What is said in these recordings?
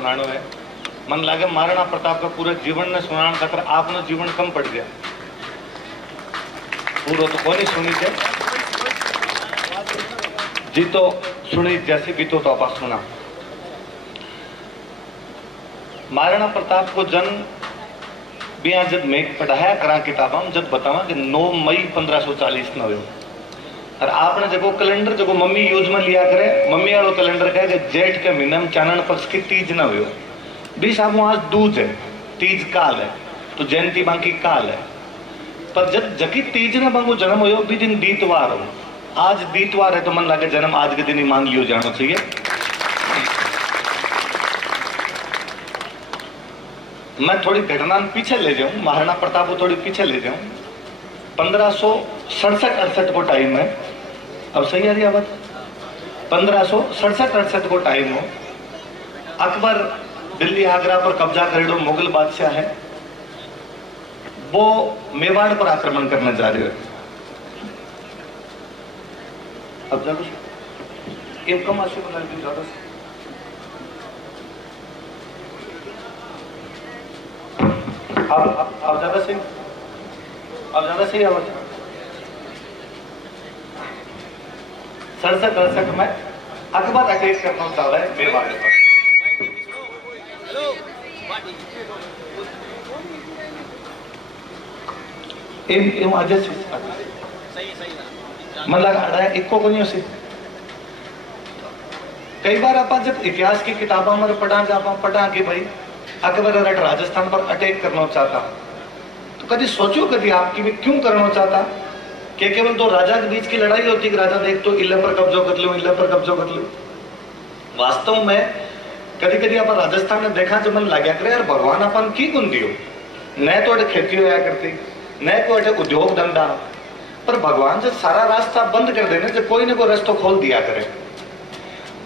सुनानो है। मन लागे महाराणा प्रताप का पूरे जीवन ने सुनाने खातर आपनो जीवन कम पड़ गया। पूरो तो कोनी सुनी थे जी, तो सुनी जैसे भी तो आप सुना। महाराणा प्रताप को जन्म भी जब मैं पढ़ाया करा किताबा में जब बतावा कि 9 मई 1540 न हो। और आपने जगो कैलेंडर जगो मम्मी यूज में लिया करे, मम्मी वालों कैलेंडर कहे कि जेठ के महीने में चानन पक्ष की तीज न हो। 20 आप आज दूज है, तीज काल है, तो जयंती बाकी काल है। पर जब जकी तीज न बांगो जन्म हो भी दिन दीतवार हो। आज दीतवार है तो मन लगे जन्म आज के दिन ही मान लियो जाना चाहिए। मैं थोड़ी घटना पीछे ले जाऊं, महाराणा प्रताप को थोड़ी पीछे ले जाऊं। 1567-68 को टाइम है, अब सही आ रही आवाज? 1567-68 को टाइम हो। अकबर दिल्ली आगरा पर कब्जा करेडो मुगल बादशाह है, वो मेवाड़ पर आक्रमण करने जा रहे हैं। अब ज्यादा कम आशु बना दी ज्यादा से अब ज्यादा सही, अब ज्यादा सही आवाज। 67-68 में अकबर अटैक करना चाह रहा है मेवाड़ पर। मतलब इको को नहीं उसे कई बार आप जब इतिहास की किताबों में पढ़ा कि भाई अकबर राजस्थान पर अटैक करना चाहता, तो कभी सोचो कभी आपकी भी क्यों करना चाहता? कि केवल तो राजा के बीच की लड़ाई होती कि राजा देख तो इले पर कब्जो कर लो, इले पर कब्जो कर लो। वास्तव में कभी कभी आप राजस्थान में देखा जो मन लगे करे यार भगवान अपन की गुण दियो, न तो खेती होया करती न कोई उद्योग धंधा, पर भगवान से सारा रास्ता बंद कर देने से कोई न कोई रास्ता खोल दिया करे।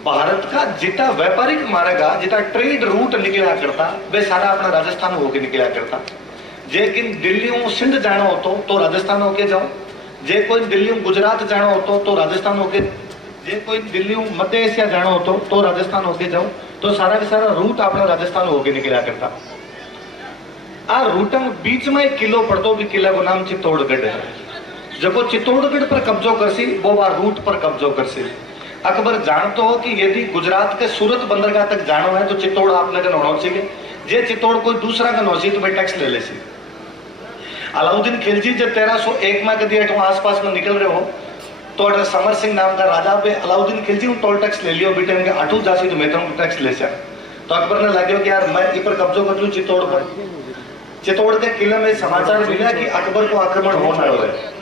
भारत का जितना व्यापारिक मार्ग जितना ट्रेड रूट निकला करता वे सारा अपना राजस्थान होके निकला करता। जेकिन दिल्ली सिंध जाना हो तो राजस्थान होके जाओ, जे कोई दिल्ली गुजरात जाना हो तो राजस्थान होके, जे कोई दिल्ली मध्य एशिया जाना हो तो राजस्थान होके जाओ, तो सारा का सारा रूट अपना राजस्थान होके निकला करता। आ रूट में बीच में एक किलो पड़तो भी, किला को नाम चित्तौड़गढ़ है। जब वो चित्तौड़गढ़ पर कब्जो करसी वो रूट पर कब्जो करसी। अकबर जानते हो कि यदि गुजरात के सूरत बंदरगाह तक जाना है तो चित्तौड़ आपने का होना चाहिए, जे चित्तौड़ कोई दूसरा का नौसी तो भाई टैक्स ले लेसी। अलाउद्दीन खिलजी जब 1301 में कभी आसपास में निकल रहे हो तो समर सिंह नाम का राजा पे अलाउद्दीन खिलजी टोल टैक्स ले लियो बेटे उनके अटू जासी तो मैं टैक्स ले सा। तो अकबर ने लगे कि यार मैं पर कब्जो कर लूं चित्तौड़ पर। चित्तौड़ के किले में समाचार मिला कि अकबर को आक्रमण होने वाला है,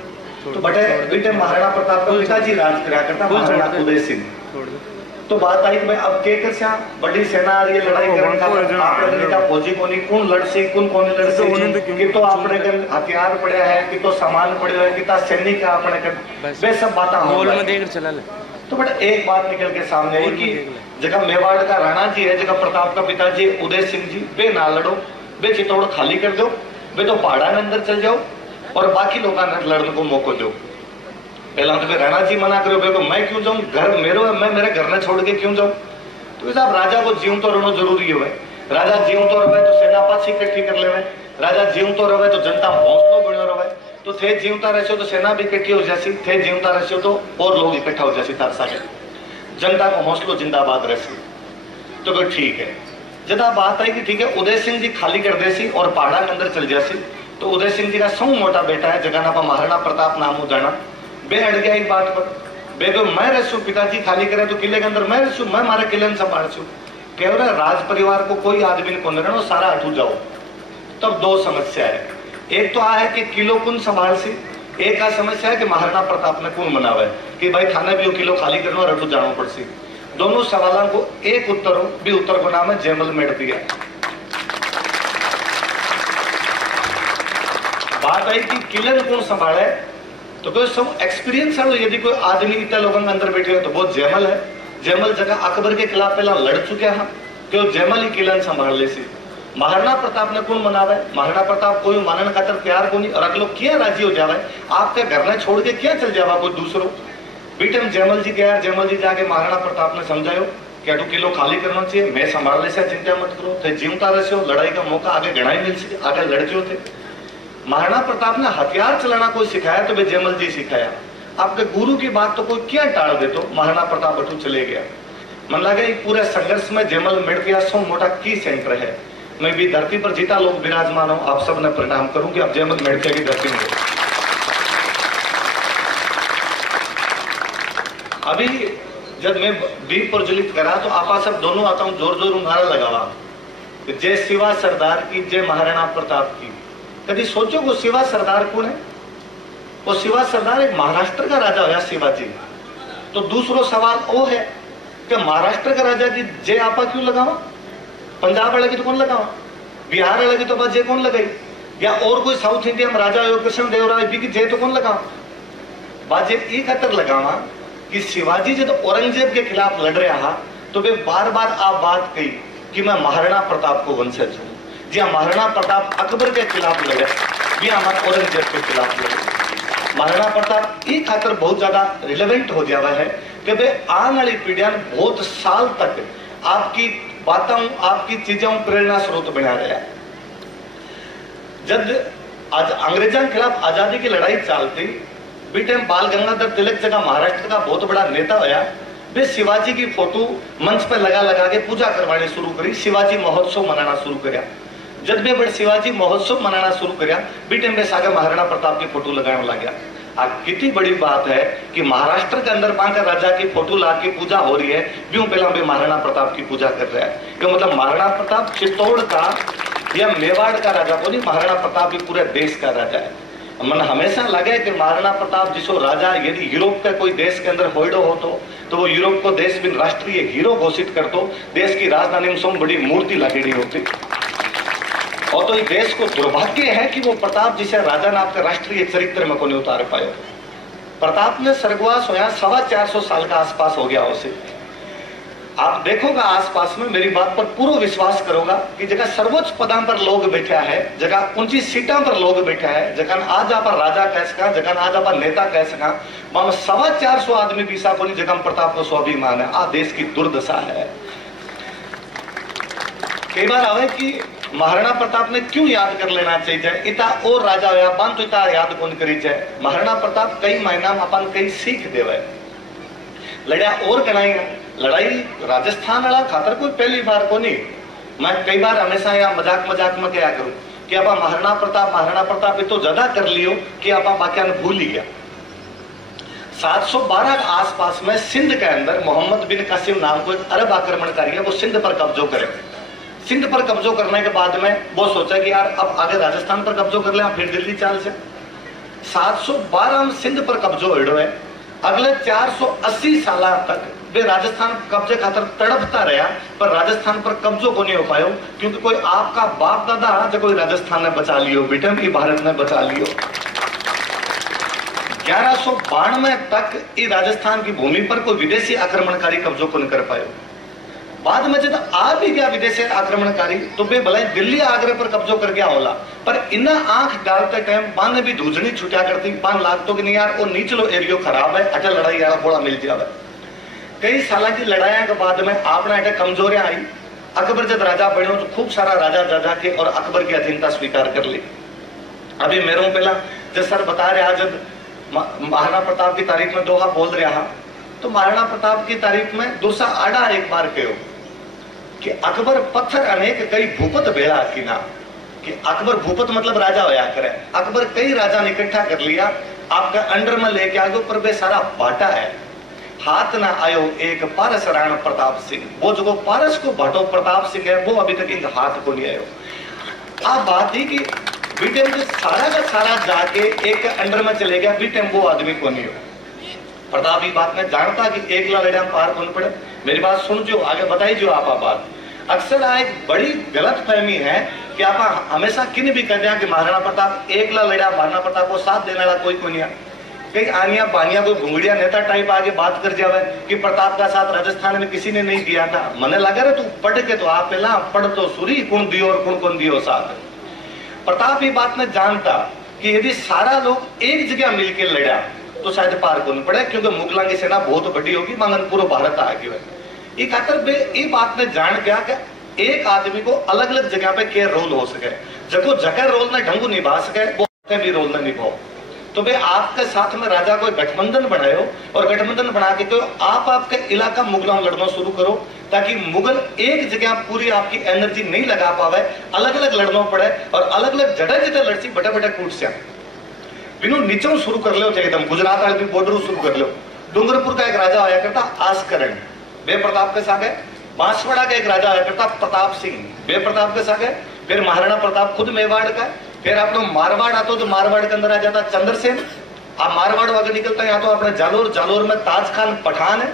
तो बेटे महाराणा प्रताप का पिताजी राज करा करता महाराणा उदय सिंह। तो बात आई कि मैं अब के कर बड़ी सेना आ रही है लड़ाई करने का, आपने का फौजी को नहीं कौन लड़सी कौन लड़सी कि तो आपने हथियार पड़े है कि तो सामान पड़े है कि सैनिक आपने कर वे सब बातें हो। तो बेटा एक बात निकल के सामने आई कि जगह मेवाड़ का राणा जी है, जगह प्रताप का पिताजी उदय सिंह जी, वे ना लड़ो, वे चित्तौड़ खाली कर दो, वे तो पहाड़ा के अंदर चल जाओ और बाकी लोगों ने लड़ने को मौका दो। पहला तो राणा जी मना करो, तो मैं क्यों जाऊं, घर मेरो है, मैं मेरे घर ने छोड़ के क्यों जाऊं? तो साहब राजा को जीव तो रहना जरूरी है। राजा जीव तो रहे तो सेना पास इकट्ठी कर ले, राजा जीव तो रहे तो जनता हौसलो बनो रहे, तो थे जीवता रहो तो सेना भी इकट्ठी हो जासी, थे जीवता रहो तो और लोग इकट्ठा हो जासी, तार सागे जनता को हौसलो जिंदाबाद रहसी। तो कोई ठीक है। जब बात आई कि ठीक है उदय सिंह जी खाली कर देसी और पहाड़ा के अंदर चल जासी, तो उदय सिंह जी का सौ मोटा बेटा है जगह ना महाराणा प्रताप नाम हो जाना, बे अड़ गया एक बात पर, बे तो मैं रहसू पिताजी खाली करे तो किले के अंदर मैं रहसू, मैं मारे किले में संभाल छू, कह रहा राज परिवार को कोई आदमी को नहीं सारा हटू जाओ। तब दो समस्या है, एक तो आ है कि किलो कुन संभाल सी, एक आ समस्या है कि महाराणा प्रताप ने कौन बनावे कि भाई थाने भी किलो खाली करना और हटू जाना पड़ सी। दोनों सवालों को एक उत्तर हो भी उत्तर को नाम है जयमल मेड़ दिया। बात आई कि किले कौन संभाले, तो कोई सब एक्सपीरियंस है, यदि कोई आदमी इतने लोगों के अंदर बैठे हो तो बहुत जयमल है। जयमल जगह अकबर के खिलाफ पहला लड़ चुके हैं कि जयमल ही किला संभाल ले सी। महाराणा प्रताप ने कौन मनावे, महाराणा प्रताप कोई मानने खातर तैयार को नहीं, और अगलो क्या राजी हो जावे, आपके घर में छोड़ के क्या चल जावा कोई दूसरो। बीटे जयमल जी गया, जयमल जी जाके महाराणा प्रताप ने समझायो क्या 2 किलो खाली करना चाहिए, मैं संभाल ले से, चिंता मत करो, थे जीवता रहे हो, लड़ाई का मौका आगे घना ही मिल सके, आगे लड़ते थे। महाराणा प्रताप ने हथियार चलाना कोई सिखाया तो वे जयमल जी सिखाया। आपके गुरु की बात तो कोई क्या टाल दे, तो महाराणा प्रताप बटू चले गया। मन लगा पूरे संघर्ष में जयमल मेड़किया सौ मोटा की सेंटर है। मैं भी धरती पर जीता लोग विराजमान हूं, आप सब ने प्रणाम करूं कि आप जयमल मेड़किया की धरती में। अभी जब मैं दीप प्रज्वलित करा तो आपा सब दोनों आता हूं जोर जोर नारा लगावा, जय शिवा सरदार की, जय महाराणा प्रताप की। कभी सोचो वो शिवा सरदार कौन है? वो शिवा सरदार एक महाराष्ट्र का राजा होया शिवाजी। तो दूसरो सवाल वो है कि महाराष्ट्र का राजा की जय आपा क्यों लगावा? पंजाब वाले की तो कौन लगावा, बिहार वाले की तो बस जय कौन लगाई, या और कोई साउथ इंडिया में राजा हो कृष्ण देव राय की जय तो कौन लगावा? बाजे एक खतर लगावा कि शिवाजी जब औरंगजेब के खिलाफ लड़ रहा तो वे बार बार आप बात कही कि मैं महाराणा प्रताप को वंशज हूं। जी महाराणा प्रताप अकबर के खिलाफ लड़े, भी हमारे औरंगजेब के खिलाफ लड़े। महाराणा प्रताप एक खातर बहुत ज्यादा रिलेवेंट हो जावा है कि वे आने वाली पीढ़ियां बहुत साल तक आपकी बातों, आपकी चीजों प्रेरणा स्रोत बना रहा। जब आज अंग्रेजों के खिलाफ आजादी की लड़ाई चलती बीटे बाल गंगाधर तिलक जगह महाराष्ट्र का बहुत बड़ा नेता होया, वे शिवाजी की फोटो मंच पर लगा लगा के पूजा करवानी शुरू करी, शिवाजी महोत्सव मनाना शुरू करया। जब वे बड़े शिवाजी महोत्सव मनाना शुरू करया बीटे में सागे महाराणा प्रताप की फोटो लगाने लग गया। कितनी बड़ी बात है कि महाराष्ट्र के अंदर बांका राजा की फोटो ला के पूजा हो रही है, क्यों पहला भी महाराणा प्रताप की पूजा कर रहा है। क्यों मतलब महाराणा प्रताप चित्तौड़ का या मेवाड़ का राजा को नहीं, महाराणा प्रताप भी पूरे देश का राजा है। मन हमेशा लगे कि महाराणा प्रताप जिसो राजा यदि यूरोप का कोई देश के अंदर होइडो हो तो वो यूरोप को देश में राष्ट्रीय हीरो घोषित कर दो, देश की राजधानी में सोम बड़ी मूर्ति लगेड़ी होती। और तो इस देश को दुर्भाग्य है कि वो प्रताप जिसे राजा ने आपके राष्ट्रीय चरित्र में को नहीं उतार पाए। प्रताप ने स्वर्गवास होया 425 साल का आसपास हो गया उसे। आप देखोगा आसपास में, मेरी बात पर पूरा विश्वास करोगा कि जगह सर्वोच्च पदां पर लोग बैठा है, जगह ऊंची सीटों पर लोग बैठा है, जगह आज आप राजा कह सका, जगह आज आप नेता कह सका, 425 आदमी भी सा कोनी जगह प्रताप को स्वाभिमान है। आ देश की दुर्दशा है। कई बार आवे कि महाराणा प्रताप ने क्यों याद कर लेना चाहिए, इता और राजा होया बांध तो इता याद कौन करी जाए। महाराणा प्रताप कई महीना में अपन कई सीख देवे, लड़िया और कनाई लड़ाई राजस्थान वाला खातर कोई पहली बार को नहीं। मैं कई बार हमेशा यहाँ मजाक मजाक में क्या करूं कि आप महाराणा प्रताप तो ज्यादा कर लियो कि आप बाकिया ने भूल ही गया। 712 के आसपास में सिंध के अंदर मोहम्मद बिन कासिम नाम को एक अरब आक्रमणकारी है, वो सिंध पर कब्जो करे। सिंध पर कब्जो करने के बाद में वो सोचा कि यार अब आगे राजस्थान पर कब्जो कर ले, फिर दिल्ली चाल से। 712 में सिंध पर कब्जो हिड़ो है। अगले 480 साल तक वे राजस्थान कब्जे खातर तड़पता रहा, पर राजस्थान पर कब्जो को नहीं हो पायो, क्योंकि कोई आपका बाप दादा जो कोई राजस्थान ने बचा लियो, ब्रिटेन की भारत ने बचा लियो। 1192 तक इस राजस्थान की भूमि पर कोई विदेशी आक्रमणकारी कब्जो को नहीं कर पायो। बाद में जब आ भी गया विदेशी आक्रमणकारी तो वे भले दिल्ली आगरे पर कब्जो कर गया होला, पर इना आंख डालते टाइम बांध भी धूजनी छुटिया करती, बांध लागतो कि नहीं यार वो नीचलो एरियो खराब है, अटे लड़ाई वाला घोड़ा मिल जावे। कई साल की लड़ाई के बाद में आपने अटे कमजोरियां आई। अकबर जब राजा बनो तो खूब सारा राजा जाजा के और अकबर की अधीनता स्वीकार कर ली। अभी मेरे पहला जब सर बता रहा, जब महाराणा प्रताप की तारीफ में दोहा बोल रहा तो महाराणा प्रताप की तारीफ में दूसरा आड़ा एक बार कहो कि अकबर पत्थर अनेक कई भूपत बेड़ा किना, कि अकबर भूपत मतलब राजा होया करे। अकबर कई राजा ने इकट्ठा कर लिया, आपका अंडर में लेके आ गयो, पर वे सारा बाटा है। हाथ ना आयो एक पारस राणा प्रताप सिंह, वो जो पारस को भाटो प्रताप सिंह है वो अभी तक इनका हाथ को नहीं आयो। आप बात ही कि बीटेम जो सारा का सारा जाके एक अंडर में चले गया, बीटेम वो आदमी को नहीं हो। प्रताप ये बात में जानता कि एक लड़ाई पार कौन पड़े। मेरी बात सुन जो आगे बताई जो आप बात। अक्सर एक बड़ी गलत फहमी है कि आप हमेशा किन भी कर दिया कि महाराणा प्रताप एकला लड़ा, महाराणा प्रताप को साथ देने वाला कोई नहीं। कई आनिया बानिया कोई घुंगड़िया नेता टाइप आगे बात कर जावे कि प्रताप का साथ राजस्थान में किसी ने नहीं दिया था। मने लगा रहे तू पढ़ के तो आप पहला पढ़ तो सूरी कौन दियो और कौन दियो साथ। प्रताप ये बात में जानता कि यदि सारा लोग एक जगह मिलकर लड़ा तो शायद पार कौन पड़े, क्योंकि मुगलों की सेना बहुत बड़ी होगी, मांगन पूरा भारत आ गया है। ये खातर ये बात ने जान गया कि एक आदमी को अलग अलग जगह पे क्या रोल हो सके, जगह जगह रोल ने ढंगू निभा सके वो भी रोल ने निभाओ। तो वे आपके साथ में राजा को गठबंधन बनायो और गठबंधन बना के तो आप आपके इलाका मुगलों लड़ना शुरू करो, ताकि मुगल एक जगह पूरी आपकी एनर्जी नहीं लगा पावे, अलग अलग लड़ना पड़े और अलग अलग जगह जगह लड़सी बटे बटे कूट से बिनु नीचों शुरू कर लो, चाहे तुम गुजरात वाले भी बॉर्डर शुरू कर लो। डूंगरपुर का एक राजा आया करता आसकरण, बे प्रताप के सागे। बांसवाड़ा का एक राजा आया करता प्रताप सिंह, बे प्रताप के सागे। फिर महाराणा प्रताप खुद मेवाड़ का। फिर आप लोग मारवाड़ आते हो तो मारवाड़ के अंदर आ जाता चंद्रसेन। आप मारवाड़ आगे निकलता है यहाँ तो अपने जालोर, जालोर में ताज खान पठान है।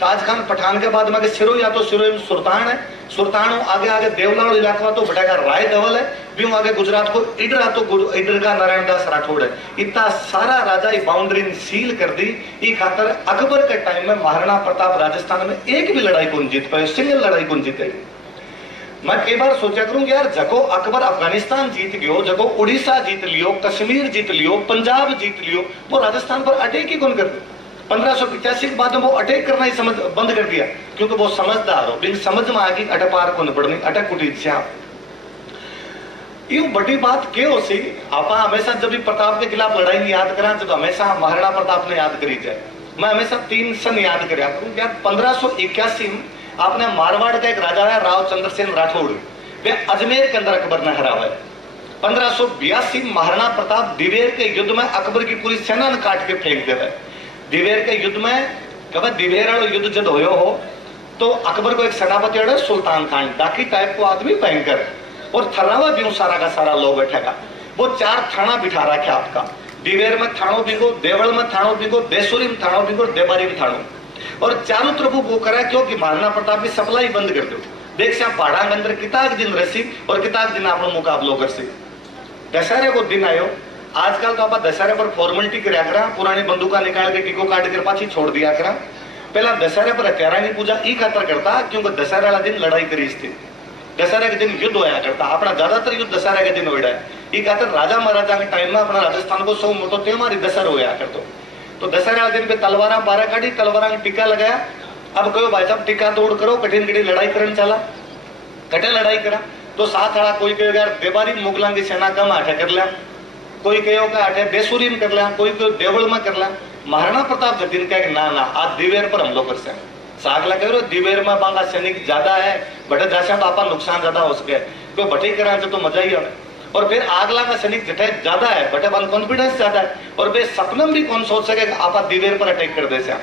ताज खान पठान के बाद में सिरोही या तो सिरोही में सुल्तान है। सुल्तान आगे आगे देवलाड़ इलाका तो बटेगा राय धवल है। भी आगे गुजरात को इडरा तो इडर का नारायण दास राठौड़ है। इतना सारा राजा ये बाउंड्री सील कर दी। ये खातर अकबर के टाइम में महाराणा प्रताप राजस्थान में एक भी लड़ाई कौन जीत पाए, सिंगल लड़ाई कौन जीते। मैं कई बार सोचा करूं यार, जको अकबर अफगानिस्तान जीत गयो, जको उड़ीसा जीत लियो, कश्मीर जीत लियो, पंजाब जीत लियो, वो राजस्थान पर अटैक ही कौन कर दिया। 1585 के बाद में वो अटैक करना ही समझ बंद कर दिया, क्योंकि वो समझदार हो। लेकिन समझ में आ गई अटपार को पड़नी अटक कुटी से। यूं बड़ी बात क्या हो सी, आप हमेशा जब भी प्रताप के खिलाफ लड़ाई याद करा तो हमेशा महाराणा प्रताप ने याद करी जाए। मैं हमेशा 3 सन याद कर 1581 में आपने मारवाड़ का एक राजा है राव चंद्रसेन राठौड़, वे अजमेर के अंदर अकबर ने हरावा है। 1582 महाराणा प्रताप दिवेर के युद्ध में अकबर की पूरी सेना ने काट के फेंक देवे। दिवेर के युद्ध में कब दिवेर वाला युद्ध जब होयो हो तो अकबर को एक सेनापति है सुल्तान खान, डाकी टाइप को आदमी भयंकर, और थरावा भी सारा का सारा लोग बैठेगा। वो 4 थाना बिठा रखे आपका, दिवेर में थानो बिगो, देवल में थानो बिगो, देसुरी में थानो बिगो, देबारी में थानो, और चारों तरफ वो करा क्योंकि महाराणा प्रताप की सप्लाई बंद कर दो। देख से पहाड़ा के अंदर किताक दिन रसी और किताक दिन आप मुकाबलो कर सी। दशहरे को दिन आयो, आजकल तो आप दशहरे पर फॉर्मेलिटी कराया करा, पुरानी बंदूका निकाल के टिको काट कर पाछी छोड़ दिया करा। पहला दशहरे पर हत्यारा की पूजा ई खातर करता क्योंकि दशहरे वाला दिन लड़ाई करी थी। दशहरे के दिन युद्ध होया करता, अपना ज्यादातर युद्ध दशहरे के दिन हो रहा है। ई खातर राजा महाराजा के टाइम में अपना राजस्थान को सौ मोटो त्योहार दशहरा होया करतो। तो दशहरे वाले दिन पे तलवारा बारह काटी, तलवारा में टीका लगाया। अब कहो भाई साहब टीका तोड़ करो, कठिन कठिन लड़ाई करने चला, कटे लड़ाई करा तो साथ वाला कोई कहो यार देबारी मुगलों की सेना कम आठे कर लिया, कोई कहो कि आठे बेसुरी में कर लिया, कोई देवल में कर लिया। महाराणा प्रताप जतिन कहे ना ना आज दिवेर पर हमलो कर से सागला कह दिवेर में बांगा सैनिक ज्यादा है, बटे जैसा आपका नुकसान ज्यादा हो सके, कोई बटी करा तो मजा ही आवे। और फिर आगला का सैनिक जटे ज्यादा है, बटे वन कॉन्फिडेंस ज्यादा है, और वे सपनम भी कौन सोच सके आप दिवेर पर अटैक कर दे से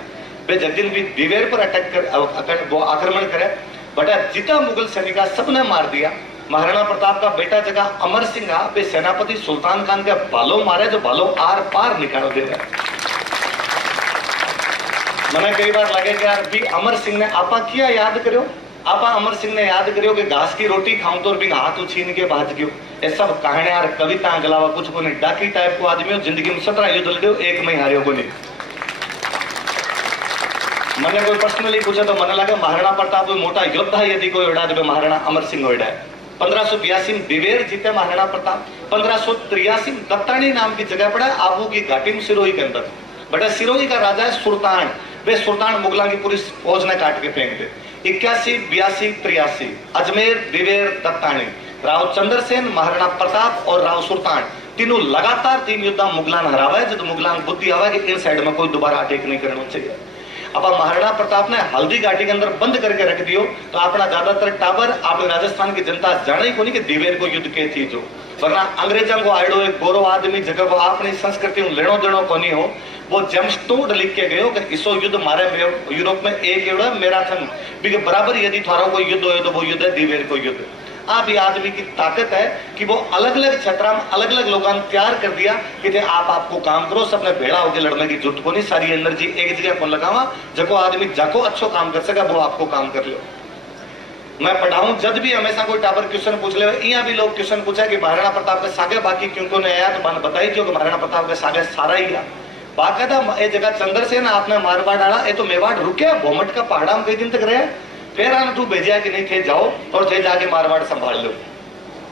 वे जदिन भी दिवेर पर अटैक कर वो आक्रमण करे, बटा जितना मुगल सैनिक सबने मार दिया। महाराणा प्रताप का बेटा जगह अमर सिंह वे सेनापति सुल्तान खान के बालों मारे जो बालों आर पार निकाल दे रहे। मैंने कई बार लगे कि यार भी अमर सिंह ने आपा किया याद करो, आपा अमर सिंह ने याद करो कि घास की रोटी खाऊं तो भी हाथ छीन के भाज गयो। ये सब कहानी यार कविता के अलावा कुछ को नहीं। डाकी टाइप को आदमी हो, जिंदगी में 17 युद्ध लड़े, एक में हारियो को नहीं। मैंने कोई पर्सनली पूछा तो मैंने लगा महाराणा प्रताप कोई मोटा योद्धा यदि कोई उड़ा तो महाराणा अमर सिंह उड़ा है। 1582 में दिवेर जीते महाराणा प्रताप। 1583 में दत्तानी नाम की जगह पड़ा आबू की घाटी में सिरोही के अंदर, बटा सिरोही का राजा है सुल्तान, वे सुल्तान मुगला की पूरी फौज ने काट के फेंक दे। 81, 82, 83 अजमेर, दिवेर, दत्तानी, राव चंद्रसेन, महाराणा प्रताप और राव सुल्तान तीनों लगातार 3 युद्ध मुगलान हरावा है। जब मुगलान बुद्धि आवा कि इन साइड में कोई दोबारा अटैक नहीं करना चाहिए। अब महाराणा प्रताप ने हल्दी घाटी के अंदर बंद करके रख दियो तो अपना ज्यादातर टावर आप राजस्थान की जनता जाने ही को नहीं कि दिवेर को युद्ध के थी जो, वरना अंग्रेजों को आड़ो एक गोरो आदमी जगह को अपनी संस्कृति में लेनो देनो को नहीं हो। वो जेम्सटोन लिख के गयो कि इसो युद्ध मारे यूरोप में एक एवढा मैराथन भी बराबर यदि थारो कोई युद्ध हो तो वो युद्ध है दिवेर को युद्ध। आप ये आदमी की ताकत है कि वो अलग अलग क्षेत्र में अलग अलग लोगों ने तैयार कर दिया कि आप आपको काम करो, सबने भेड़ा होकर लड़ने की जरूरत को नहीं, सारी एनर्जी एक जगह को लगावा, जको आदमी जाको अच्छो काम कर सका वो आपको काम कर लो। मैं पढ़ाऊं जब भी हमेशा कोई टावर क्वेश्चन पूछ ले, यहाँ भी लोग क्वेश्चन पूछा कि महाराणा प्रताप के सागे बाकी क्यों को नहीं आया, तो बताई क्यों कि महाराणा प्रताप के सागे सारा ही गया। बाकायदा ये जगह चंद्रसेन आपने मारवाड़ डाला, ये तो मेवाड़ रुके भोमट का पहाड़ा में कई दिन तक रहे, फिर आना तू भेजा कि नहीं थे जाओ और थे जाके मारवाड़ संभाल लो।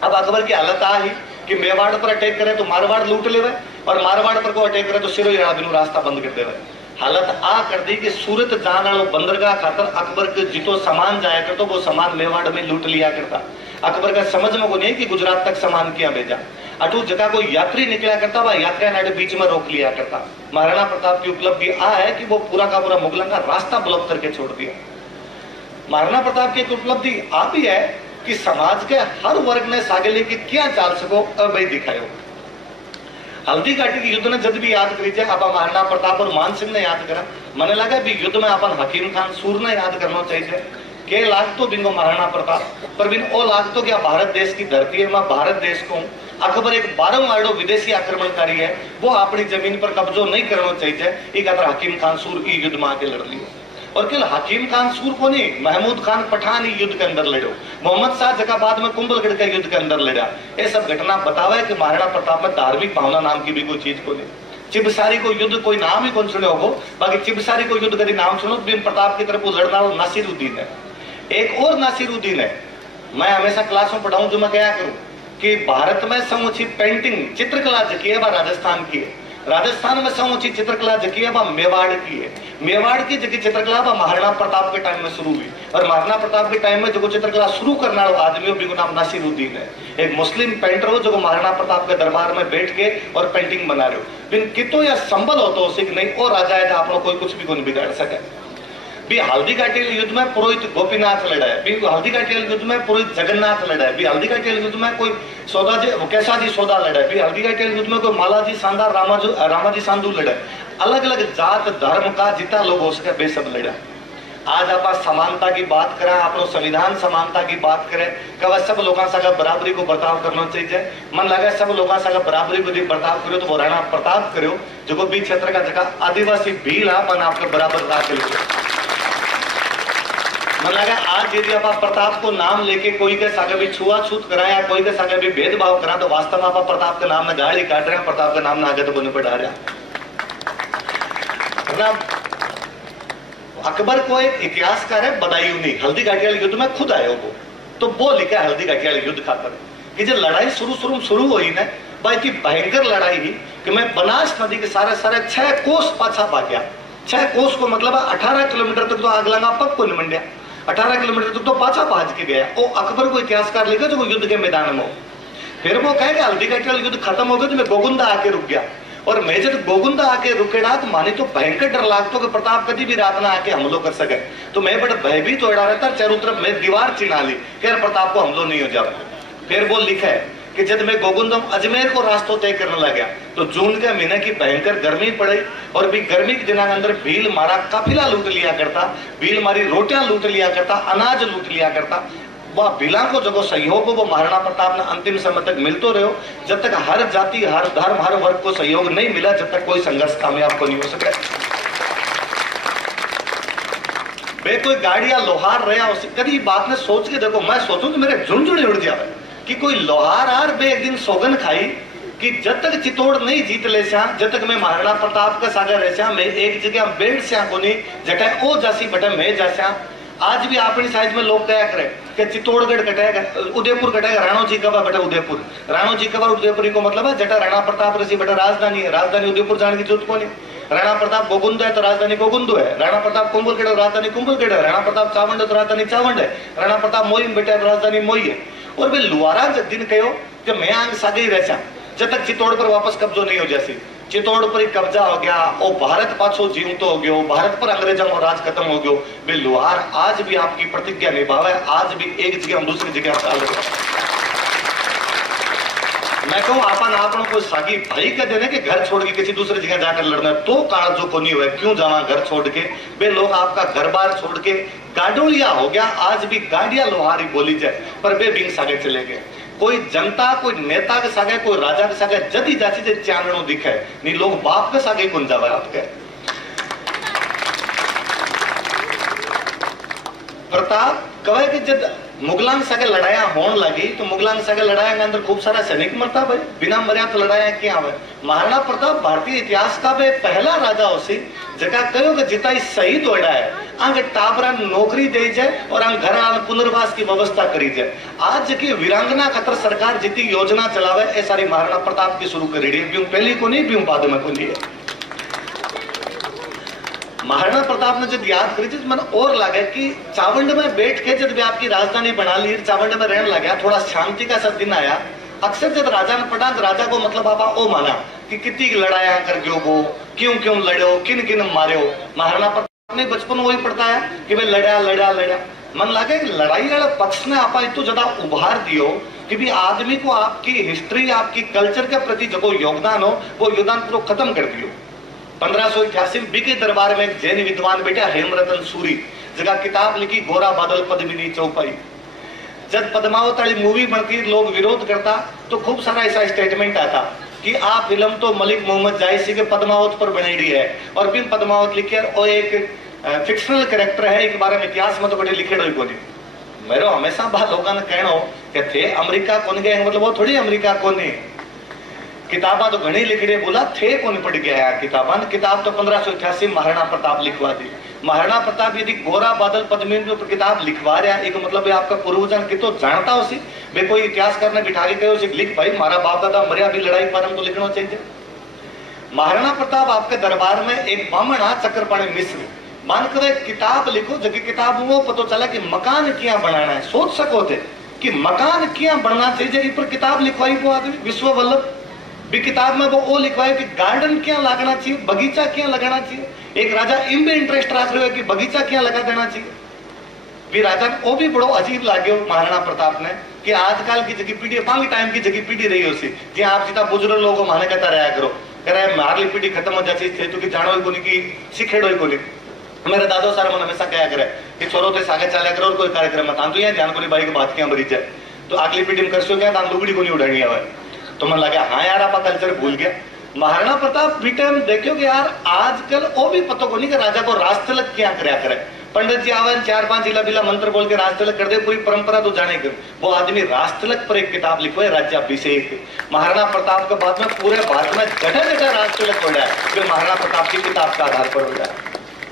अब अकबर की हालत आ ही कि मेवाड़ पर अटैक करे तो मारवाड़ लूट ले, और मारवाड़ पर को अटैक करे तो सिरोही राबिनु रास्ता बंद कर दे। हालत आ कर दी कि सूरत जाने वालों बंदरगाह खातर अकबर के जितो सामान जाया करता वो सामान मेवाड़ में लूट लिया करता। अकबर का समझ में को नहीं कि गुजरात तक सामान किया भेजा। अटू जगह कोई यात्री निकला करता वह यात्रा नाडे बीच में रोक लिया करता। महाराणा प्रताप की उपलब्धि आ है कि वो पूरा का पूरा मुगलों का रास्ता ब्लॉक करके छोड़ दिया। महाराणा प्रताप की एक उपलब्धि आ भी है कि समाज के हर वर्ग ने सागे लेके क्या चाल सको अब दिखायो। हल्दी घाटी के युद्ध ने जब भी याद करी जाए आप महाराणा प्रताप और मान सिंह ने याद करा। मन लगा भी युद्ध में अपन हकीम खान सूर ने याद करना चाहिए के लाग तो बिंगो महाराणा प्रताप पर बिन ओ लाग तो क्या भारत देश की धरती है। मैं भारत देश को अकबर एक बारंवार विदेशी आक्रमणकारी है वो अपनी जमीन पर कब्जो नहीं करना चाहिए। एक हकीम खान सूर की युद्ध में आके लड़ लियो और केवल हकीम खान सूर को नहीं महमूद खान पठान युद्ध के अंदर लड़ो। मोहम्मद शाह जगह बाद में कुंभलगढ़ के युद्ध के अंदर लड़ा। ये सब घटना बतावे कि महाराणा प्रताप में धार्मिक भावना नाम की भी कोई चीज को नहीं। चिबसारी को युद्ध कोई नाम ही कौन सुने हो बाकी चिबसारी को युद्ध कभी नाम सुनो बिन प्रताप की तरफ लड़ना वो नासिरुद्दीन है। एक और नासिरुद्दीन है। मैं हमेशा क्लास में पढ़ाऊं जो मैं क्या करूं कि भारत में समुची पेंटिंग चित्रकला जकी है राजस्थान की है। राजस्थान में समुची चित्रकला जकी है मेवाड़ की है। मेवाड़ की जगह चित्रकला महाराणा प्रताप के टाइम में शुरू हुई और महाराणा प्रताप के टाइम में जो चित्रकला शुरू करने वाला आदमी हो नाम नासिरुद्दीन है। एक मुस्लिम पेंटर हो जो महाराणा प्रताप के दरबार में बैठ के और पेंटिंग बना रहे हो बिन कितो या संबल हो तो सिख नहीं और राजा है आपको कोई कुछ भी को बिगाड़ सके। भी हल्दी घाटी युद्ध में पुरोहित गोपीनाथ लड़ा है। भी हल्दी घाटी युद्ध में पुरोहित जगन्नाथ लड़ा है। भी हल्दी घाटी युद्ध में कोई सौदा जी कैसा जी सौदा लड़ा है। भी हल्दी घाटी युद्ध में कोई मालाजी शानदार रामाजी सांधु लड़ा है। अलग अलग जात धर्म का जितना लोग हो सके वे सब लड़ा। आज आप समानता की बात करें आप संविधान समानता की बात करें कब सब लोगों से बराबरी को बर्ताव करना चाहिए। मन लगा सब लोगों से बराबरी को बर्ताव करो तो वो राणा प्रताप करो जो भी क्षेत्र का जगह आदिवासी भील मन आपके बराबर ला के मन लगा आज यदि आप प्रताप को नाम लेके कोई के सागे भी छुआछूत कराए या कोई के सागे भी भेदभाव करा तो वास्तव में आप प्रताप के नाम में गाली काट रहे हैं। प्रताप के नाम में आगे तो बोलने पर डाल रहे अकबर को एक इतिहासकार है बदायूनी हल्दी घाटी युद्ध में खुद आए वो तो वो लिखा हल्दी घाटी युद्ध खातर कि जो लड़ाई शुरू हुई ना भाई की भयंकर लड़ाई ही कि मैं बनास नदी के सारे 6 कोस पाछा भाग्या। 6 कोस को मतलब 18 किलोमीटर तक तो आग लगा पग को नहीं मंडिया 18 किलोमीटर तक तो पाछा भाज के गया। वो अकबर को इतिहासकार लिखा जो युद्ध के मैदान में हो। फिर वो कहेगा हल्दी घाटी युद्ध खत्म हो गया तो मैं गोगुंदा आके रुक गया और मैं जब गोगुंदा आके रुकेड़ा तो मानी तो भयंकर डर लागतो कि प्रताप कभी भी रात ना आके हमलो कर सके। तो मैं बड़ा भयभीत हो रहता चारों तरफ मैं दीवार चिना ली कि प्रताप को हमलो नहीं हो जाए। फिर वो लिखा है कि जब मैं गोगुंदम अजमेर को रास्ता तय करने लगा तो जून के महीने की भयंकर गर्मी पड़ी और भी गर्मी के दिनों के अंदर भील मारा काफिला लूट लिया करता। भील मारी रोटियां लूट लिया करता अनाज लूट लिया करता। वह भीला को जो सहयोग वो महाराणा प्रताप ने अंतिम समय तक मिलते रहो जब तक हर जाति हर धर्म हर वर्ग को सहयोग नहीं मिला जब तक कोई संघर्ष कामयाब को नहीं हो सके। वे कोई गाड़ियां लोहार रहा कभी बात ने सोच के देखो मैं सोचूं तो मेरे झुंझुने उड़ जाए कि कोई लोहार आर बे एक दिन सौगन खाई कि जब तक चित्तौड़ नहीं जीत ले जब तक मैं महाराणा प्रताप का सागर रह मैं एक जगह बैठ स्या को नहीं जटा ओ जासी बटा मैं जास्या। आज भी अपनी साइज में लोग क्या करे कि चित्तौड़गढ़ कटेगा उदयपुर कटेगा राणो जी कबा बटा उदयपुर राणो जी कबा उदयपुरी को मतलब है जटा राणा प्रताप ऋषि बटा राजधानी है। राजधानी उदयपुर जाने की जरूरत को नहीं। राणा प्रताप गोगुंद है तो राजधानी गोगुंदु है। राणा प्रताप कुंभलगढ़ राजधानी कुंभलगढ़ है। राणा प्रताप चावंड तो राजधानी चावंड है। राणा प्रताप मोई बेटा राजधानी मोई है। और वे लुआरा दिन कहो कि मैं आंग सागे ही रह जब तक चित्तौड़ पर वापस कब्जो नहीं हो जासी। चित्तौड़ पर ही कब्जा हो गया और भारत पाछो जीवतो हो गयो भारत पर अंग्रेजों का राज खत्म हो गयो। वे लुहार आज भी आपकी प्रतिज्ञा निभावे आज भी एक जगह दूसरी जगह चाल रहे। मैं कहूं आपन कोई सागी भाई का देने के घर छोड़ के किसी दूसरी जगह जाकर लड़ना तो काल जो को नहीं हुआ क्यों जावा घर छोड़ के। वे लोग आपका घर बार छोड़ के गाडोलिया हो गया। आज भी गाड़िया लोहारी बोली जाए पर वे बिंग सागे चले गए। कोई जनता कोई नेता के सागे कोई राजा के सागे जदी जाची जे चानणो दिखे नहीं लोग बाप के सागे कौन जावे आपके। प्रताप कहे कि जब मुगलां सागे लड़ाया होने लगी तो मुगलां सागे लड़ाया के अंदर खूब सारा सैनिक मरता भाई बिना मरिया तो लड़ाया क्या आवे। महाराणा प्रताप भारतीय इतिहास का वे पहला राजा हो सी जगह कहो कि जिता शहीद होड़ा है आगे टाबरा नौकरी दे जाए और आगे घर आने पुनर्वास की व्यवस्था करी जाए। आज की वीरांगना खतर सरकार जितनी योजना चलावे ए सारी महाराणा प्रताप की शुरू करी पहली को नहीं बाद में को नहीं है। महाराणा प्रताप ने जब याद करी थी मन और लगे कि चावंड में बैठ के जब आपकी राजधानी बना ली, चावंड में रहने लगा, थोड़ा शांति का सब दिन आया। अक्सर जब राजा ने पढ़ा तो राजा को मतलब आपा ओ माना कि कितनी लड़ाया कर गयो वो, क्यों क्यों लड़ो, किन किन मारो। महाराणा प्रताप ने बचपन वही पढ़ता है कि भाई लड़ा लड़ा लड़ा। मन लगे लड़ाई वाले पक्ष ने आपा इतना ज्यादा उभार दियो कि भी आदमी को आपकी हिस्ट्री, आपकी कल्चर के प्रति जो योगदान हो वो योगदान पूरा खत्म कर दियो। 1588 में बीके दरबार में एक जैन विद्वान बेटा हेमरतन सूरी जगह किताब लिखी गोरा बादल पद्मिनी चौपाई। जब पद्मावत वाली मूवी बनती लोग विरोध करता तो खूब सारा ऐसा स्टेटमेंट आता कि आ फिल्म तो मलिक मोहम्मद जायसी के पद्मावत पर बनेड़ी है और फिर पद्मावत लिखे और एक फिक्शनल कैरेक्टर है, एक बारे में इतिहास में तो बड़े लिखे कोई नहीं। मेरे हमेशा बात लोगों ने कहना कि थे अमेरिका कौन गए, मतलब वो थोड़ी अमेरिका कौन है। किताबा तो घनी लिखड़े बोला थे कौन पढ़ गया यार किताबा। किताब तो 1588 महाराणा प्रताप लिखवा दी। महाराणा प्रताप यदि गोरा बादल पद्मिनी जो किताब लिखवा रहा एक मतलब आपका पूर्वजन की तो जानता हो सी वे कोई इतिहास करने बिठा के कहो लिख भाई हमारा बाप दादा मरिया भी लड़ाई पर तो लिखना चाहिए। महाराणा प्रताप आपके दरबार में एक बामण आ चक्रपाणी मिश्र मान कर किताब लिखो जबकि किताब वो पता चला कि मकान क्या बनाना है। सोच सको थे कि मकान क्या बनना चाहिए पर किताब लिखवाई वो आदमी विश्व वल्लभ भी किताब में वो लिखवाए कि गार्डन क्या लगाना चाहिए, बगीचा क्या लगाना चाहिए। एक राजा इनमें इंटरेस्ट रख रहे हो कि बगीचा क्या लगा देना चाहिए। भी राजा वो भी बड़ो अजीब लागे महाराणा प्रताप ने कि आजकल की जगह पीढ़ी पांच टाइम की जगह पीढ़ी रही होती जी आप जितना बुजुर्ग लोगों माने कहता रहा करो कह रहे मारली पीढ़ी खत्म हो जाती थे तो कि जानो को नहीं कि सीखेड़ो को नहीं। मेरे दादो सारे मन हमेशा कहा करे कि छोरो तो आगे चला करो और कोई कार्यक्रम में तो यहाँ ध्यान को भाई की बात क्या मरी जाए तो अगली पीढ़ी में करसो क्या दान लुगड़ी को नहीं उड़ानी आवे। तो मन लगा हाँ यार आप कल्चर भूल गया। महाराणा प्रताप भी टाइम देखो कि यार आजकल वो भी पता को नहीं कि राजा को राजतिलक क्या कराया करे। पंडित जी आवे 4-5 इला बिला मंत्र बोल के राजतिलक कर दे कोई परंपरा तो जाने कर वो आदमी राजतिलक पर एक किताब लिखो है राज्याभिषेक। महाराणा प्रताप के बाद में पूरे भारत में जगह जगह राजतिलक हो जाए फिर महाराणा प्रताप की किताब का आधार पर हो जाए।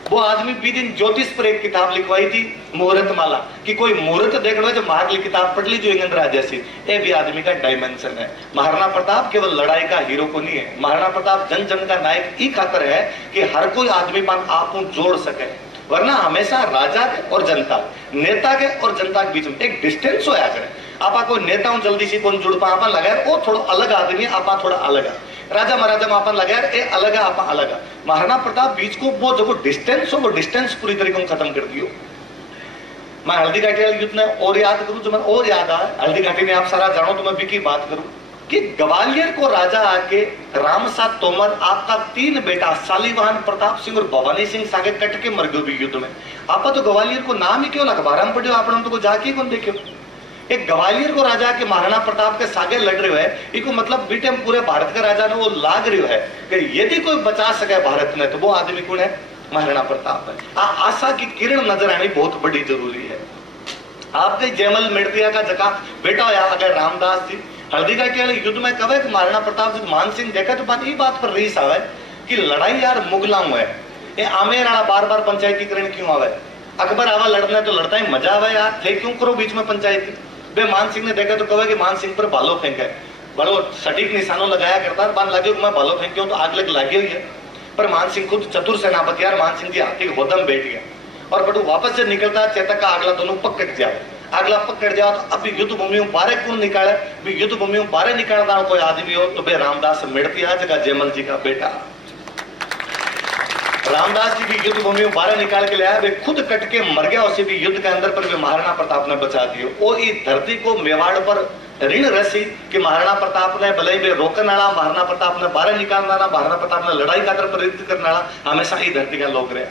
वो आदमी भी दिन ज्योतिष पर एक किताब लिखवाई थी मुहूर्त माला कि कोई मुहूर्त देख लो जो मार्ग किताब पढ़ ली जो इंगंदरा जैसी ये भी आदमी का डायमेंशन है। महाराणा प्रताप केवल लड़ाई का हीरो को नहीं है। महाराणा प्रताप जन जन का नायक ई खातर है कि हर कोई आदमी मान आप जोड़ सके वरना हमेशा राजा के और जनता नेता के और जनता के बीच में एक डिस्टेंस होया करे। आपा कोई नेता जल्दी से कौन जुड़ पा आपा लगा वो थोड़ा अलग आदमी आपा थोड़ा अलग है। राजा महाराजा में अपन लगा ए अलग है आपा अलग है। महाराणा प्रताप बीच को वो जो डिस्टेंस हो वो डिस्टेंस पूरी तरीके से खत्म कर दियो। मैं हल्दी घाटी वाले युद्ध में और याद करूं जो मैं और याद आया हल्दी घाटी में आप सारा जानो तो मैं भी की बात करूं कि ग्वालियर को राजा आके रामसा तोमर आपका 3 बेटा शालीवाहन प्रताप सिंह और भवानी सिंह सागे कट के मर गयो भी युद्ध में। आप तो ग्वालियर को नाम ही क्यों अखबार में पढ़ो आपने तो जाके कौन देखो एक ग्वालियर को राजा के महाराणा प्रताप के सागे लड़ रहे है इको मतलब बीटे पूरे भारत के राजा ने वो लाग रहे है कि यदि कोई बचा सके भारत ने तो वो आदमी कौन है महाराणा प्रताप है। आशा की किरण नजर आनी बहुत बड़ी जरूरी है। आपके जयमल मेड़तिया का जगह बेटा होया अगर रामदास जी हल्दी घाटी वाले युद्ध में कहे कि महाराणा प्रताप जी मान सिंह देखा तो बात पर रीस आवे कि लड़ाई यार मुगलाऊ है ये आमेर वाला बार बार पंचायतीकरण क्यों आवे। अकबर आवा लड़ने तो लड़ता ही मजा आवे यार थे क्यों करो बीच में पंचायती। बे मान सिंह ने देखा तो कहे कि मान सिंह पर भालो फेंका बड़ो सटीक निशानों लगाया करता बान लगे मैं भालो फेंक्यो तो आग लगी हुई है पर मान सिंह खुद चतुर सेनापति यार मान सिंह जी हाथी होदम बैठ गया और बटू वापस से निकलता चेतक का अगला दोनों पकड़ जाए अगला पकड़ जाओ तो अभी युद्ध भूमि में बारे कौन निकाले भी युद्ध भूमि में बारे निकालता कोई आदमी हो तो बे रामदास मेड़तिया जगह जयमल जी का बेटा रामदास जी भी युद्ध भूमि में बारह निकाल के लाया वे खुद कट के मर गया उसे भी युद्ध के अंदर पर वे महाराणा प्रताप ने बचा दियो। और इस धरती को मेवाड़ पर ऋण रसी कि महाराणा प्रताप ने भले वे रोकन वाला महाराणा प्रताप ने बारह निकालना वाला महाराणा प्रताप ने लड़ाई खातर प्रेरित करने वाला हमेशा ही धरती का लोग रहे।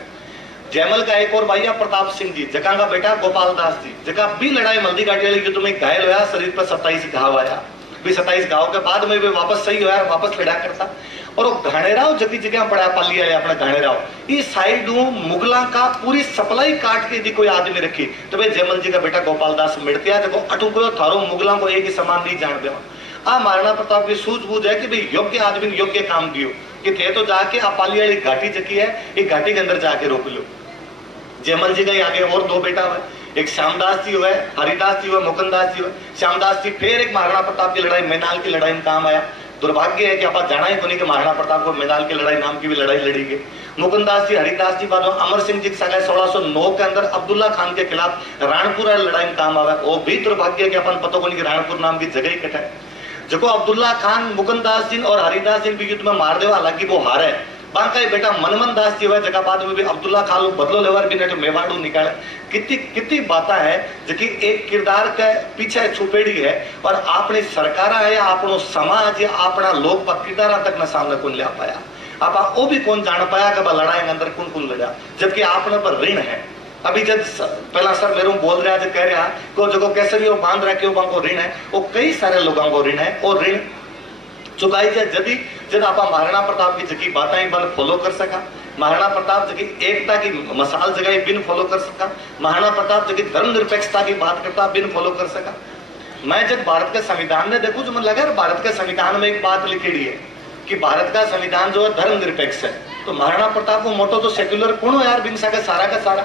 जयमल का एक और भैया प्रताप सिंह जी जगह का बेटा गोपाल दास जी जगह भी लड़ाई मल्दी घाटी वाले युद्ध में घायल होया शरीर पर 27 घाव आया भी 27 घाव के बाद में वे वापस सही होया वापस लड़ा करता और वो घाणेराव जगह जगह पड़ा पाली वाले अपने घाणेराव इस साइड मुगला का पूरी सप्लाई काट के यदि कोई आदमी रखी तो वे जयमल जी का बेटा गोपाल दास मिड़तिया देखो अटुको थारो मुगला को एक ही समान नहीं जान दे। महाराणा प्रताप की सूझबूझ है कि भाई योग्य आदमी ने योग्य काम दियो कि थे तो जाके आप पाली वाली घाटी जकी है एक घाटी के अंदर जाके रोक लो। जयमल जी का आगे और 2 बेटा हुआ एक श्यामदास जी हुआ हरिदास जी हुआ मुकुंदास जी हुआ। श्यामदास जी फिर एक महाराणा प्रताप की लड़ाई मैनाल की लड़ाई में काम आया दुर्भाग्य है कि आप जाना ही कोनी कि महाराणा प्रताप को मैदान की लड़ाई नाम की भी लड़ाई लड़ी गई। मुकुंदास जी, हरिदास जी, बाद में अमर सिंह जी सगा 1609 के अंदर अब्दुल्ला खान के खिलाफ राणपुर लड़ाई में काम आवे। वो भी दुर्भाग्य है कि अपन पता कोनी कि राणपुर नाम की जगह ही कटा है। जो अब्दुल्ला खान मुकुंदास जी और हरिदास जी भी युद्ध में मार देवा, हालांकि वो हारे। बांका बेटा मनमन दास जी हुआ जगह बाद में भी अब्दुल्ला खान बदलो लेवर भी ने मेवाड़ू निकाले। कितनी कितनी बातें है जो कि एक किरदार के पीछे छुपेड़ी है और अपनी सरकार है या अपनो समाज या अपना लोग किरदार तक न सामने कौन ले पाया। आप वो भी कौन जान पाया कि लड़ाई के अंदर कौन कौन लड़ा, जबकि आपने पर ऋण है। अभी जब पहला सर मेरे बोल रहा है, कह रहा को जो कैसे भी वो बांध रखे वो ऋण है, वो कई सारे लोगों को ऋण है और ऋण चुकाई जाए। यदि जब आप महाराणा प्रताप की जगह बातें बन फॉलो कर सका, महाराणा प्रताप जगह एकता की मसाल जगह बिन फॉलो कर सका, महाराणा प्रताप जगह धर्मनिरपेक्षता की बात करता बिन फॉलो कर सका। मैं जब भारत के संविधान में देखूं तो मुझे लगा भारत के संविधान में एक बात लिखी है कि भारत का संविधान जो है धर्मनिरपेक्ष है। तो महाराणा प्रताप को मोटो तो सेक्युलर कौन हो यार, बिंसा का सारा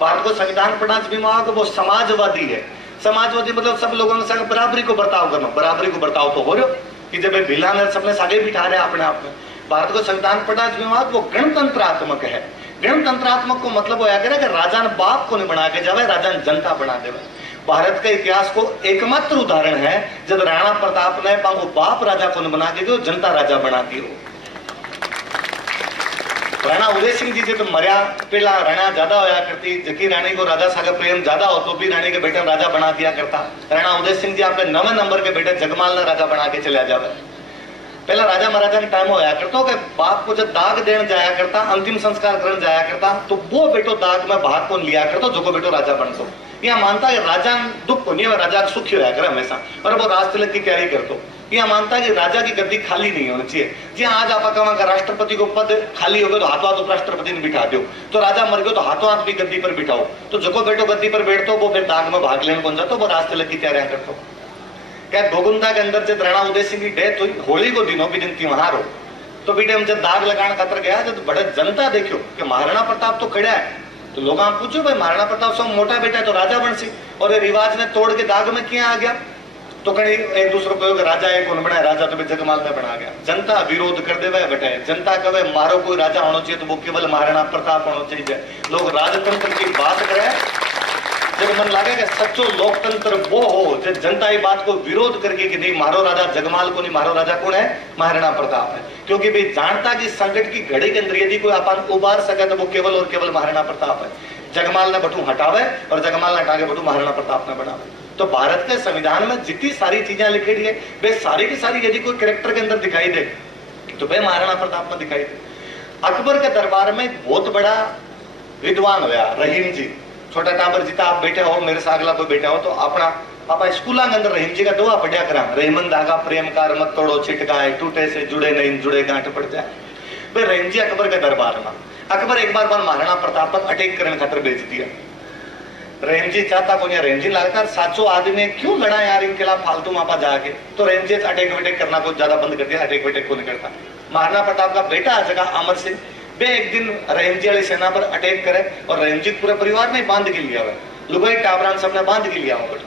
भारत को संविधान पढ़ा भी वो समाजवादी है। समाजवादी मतलब सब लोगों के साथ बराबरी को बर्ताव करना, बराबरी को बर्ताव तो हो रहा कि जब भिला ने सबने सागे बिठा रहे अपने आप में। भारत को संविधान पढ़ा वो गणतंत्रात्मक है। गणतंत्रात्मक को मतलब होया करे कि राजा ने बाप को नहीं बना के जावे, राजा ने जनता बना देवे। भारत के इतिहास को एकमात्र उदाहरण है जब राणा प्रताप ने बाप राजा को नहीं बना के दियो, जनता राजा बना दियो। राणा उदय सिंह जी जब मरिया पहला राणा ज्यादा होया करती, जबकि रानी को राजा सागर प्रेम ज्यादा हो तो भी रानी के बेटे राजा बना दिया करता। राणा उदय सिंह जी आपने 9वें नंबर के बेटे जगमाल ने राजा बना के चला जावे। पहला राजा महाराजा ने टाइम होया करता कि बाप को जब दाग देने जाया करता, अंतिम संस्कार करने जाया करता, तो वो बेटो दाग में भाग को लिया करता जो को बेटो राजा बन सो। यहाँ मानता है राजा दुख को नहीं, राजा सुखी होया करे हमेशा, और वो राज तिलक की तैयारी करतो। यह मानता है कि राजा की गद्दी खाली नहीं होनी चाहिए। जी आज आप कहा राष्ट्रपति को पद खाली हो गया तो हाथों हाथ उपराष्ट्रपति ने बिठा दो, तो राजा मर गयो तो हाथों हाथ भी गद्दी पर बिठाओ। तो जो बेटो गद्दी पर बैठतो वो फिर दाग में भाग लेने पहुंच जातो, वो राज तिलक की तैयारियां करतो। क्या गोगुंदा के अंदर जब राणा उदय सिंह की डेथ हुई, होली को दिनों भी दिन त्योहार हो, तो बेटे हम जब दाग लगाने खातर गया तो बड़े जनता देखो कि महाराणा प्रताप तो खड़ा है। तो लोग आप पूछो भाई महाराणा प्रताप सब मोटा बेटा है तो राजा बन सी, और ये रिवाज ने तोड़ के दाग में क्या आ गया। तो कहीं एक दूसरे को राजा एक कौन बनाया, राजा तो जगमाल में बना गया। जनता विरोध कर दे बेटे, जनता कहे मारो कोई राजा होना चाहिए तो वो केवल महाराणा प्रताप होना चाहिए। लोग राजतंत्र की बात करें, जब मन लगे कि सच्चो लोकतंत्र वो हो जब जनता ये बात को विरोध करके कि नहीं मारो राजा जगमाल को नहीं, मारो राजा कौन है, महाराणा प्रताप है। क्योंकि भाई जानता कि संकट की घड़ी के अंदर यदि कोई अपन उबार सके तो वो केवल और केवल महाराणा प्रताप है। जगमाल ने बटू हटावे और जगमाल ने हटा के बटू महाराणा प्रताप ने बनावे। तो भारत के संविधान में जितनी सारी चीजें लिखी है वे सारी की सारी यदि कोई कैरेक्टर के अंदर दिखाई दे तो वे महाराणा प्रताप में दिखाई दे। अकबर के दरबार में बहुत बड़ा विद्वान हुआ रहीम जी, छोटा टाबर जीता आप बैठे हो, मेरे से अगला कोई बैठा हो तो अपना पापा स्कूल के अंदर रहीम जी का दुआ पढ़िया करा, रहीमन धागा प्रेम कार मत तोड़ो छिटकाए, टूटे से जुड़े नहीं जुड़े गांठ पड़ जाए। भाई रहीम जी अकबर के दरबार में, अकबर एक बार महाराणा प्रताप पर अटैक करने खातर भेज दिया। रहीम जी चाहता को रहीम जी लगातार 700 आदमी क्यों लड़ा यार इनके खिलाफ फालतू वहां पर जाके, तो रहीम जी अटैक वटैक करना कुछ ज्यादा बंद कर दिया, अटैक वटैक को नहीं करता। महाराणा प्रताप का बेटा आ जगह अमर सिंह, वे एक दिन रहीम जी वाली सेना पर अटैक करे और रहीम जी पूरे परिवार ने बांध के लिया हुआ, लुगाई टाबरान सबने बांध के लिया हुआ।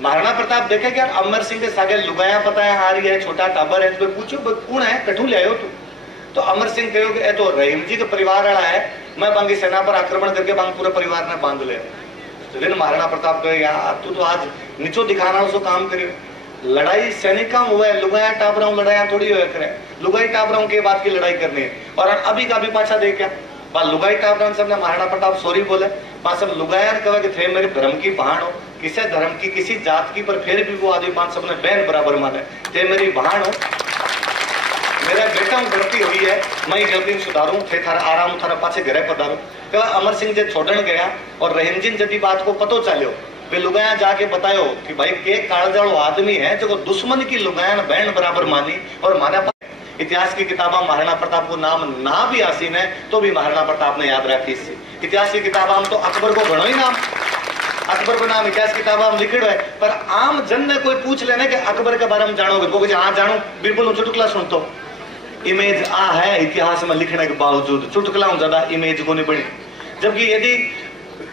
महाराणा प्रताप देखे कि अमर सिंह के सागे लुगाया पता है आ रही है, छोटा टाबर है, तो पूछो कौन है, कठू ले आयो तू। तो अमर सिंह कहो कि तो रहीम जी का परिवार वाला है, मैं बांगी सेना पर आक्रमण करके बांग पूरे परिवार ने बांध ले। तो दिन महाराणा प्रताप कहे यार तू तो आज नीचो दिखाना उसको काम करे, लड़ाई सैनिका हुआ है, लुगाया टाबरा लड़ाया थोड़ी हुआ करे, लुगाई टाबरा के बाद की लड़ाई करनी है। और अभी का भी पाछा दे क्या लुगाई टाबरा सबने महाराणा प्रताप सॉरी बोले, सब लुगाया कहे कि थे मेरे धर्म की बहन हो, किसी धर्म की किसी जात की, पर फिर भी वो आदमी पांच सबने बहन बराबर माने, थे मेरी बहन हो, मेरा बेटा गलती हुई है, मैं गलती सुधारू, थे थारा आराम थारा पाछे घरे पधारू। कहा अमर सिंह जब छोड़न गया और रहीम जी जब बात को पतो चलो वे लुगाया जाके बतायो कि भाई के कालजाड़ो आदमी है जो दुश्मन की लुगाया बहन बराबर मानी। और माना इतिहास की किताबा महाराणा प्रताप को नाम ना भी आसीन है तो भी महाराणा प्रताप ने याद रखी। इतिहास की किताबा में तो अकबर को घणो ही नाम, अकबर को नाम इतिहास किताबा में लिखिड़ो है, पर आम जन ने कोई पूछ लेने के अकबर के बारे में जानो वो हाँ जानो, बिल्कुल चुटकुला सुनतो। इमेज आ है इतिहास में लिखने के बावजूद चुटकुला ज्यादा इमेज को नहीं बनी। जबकि यदि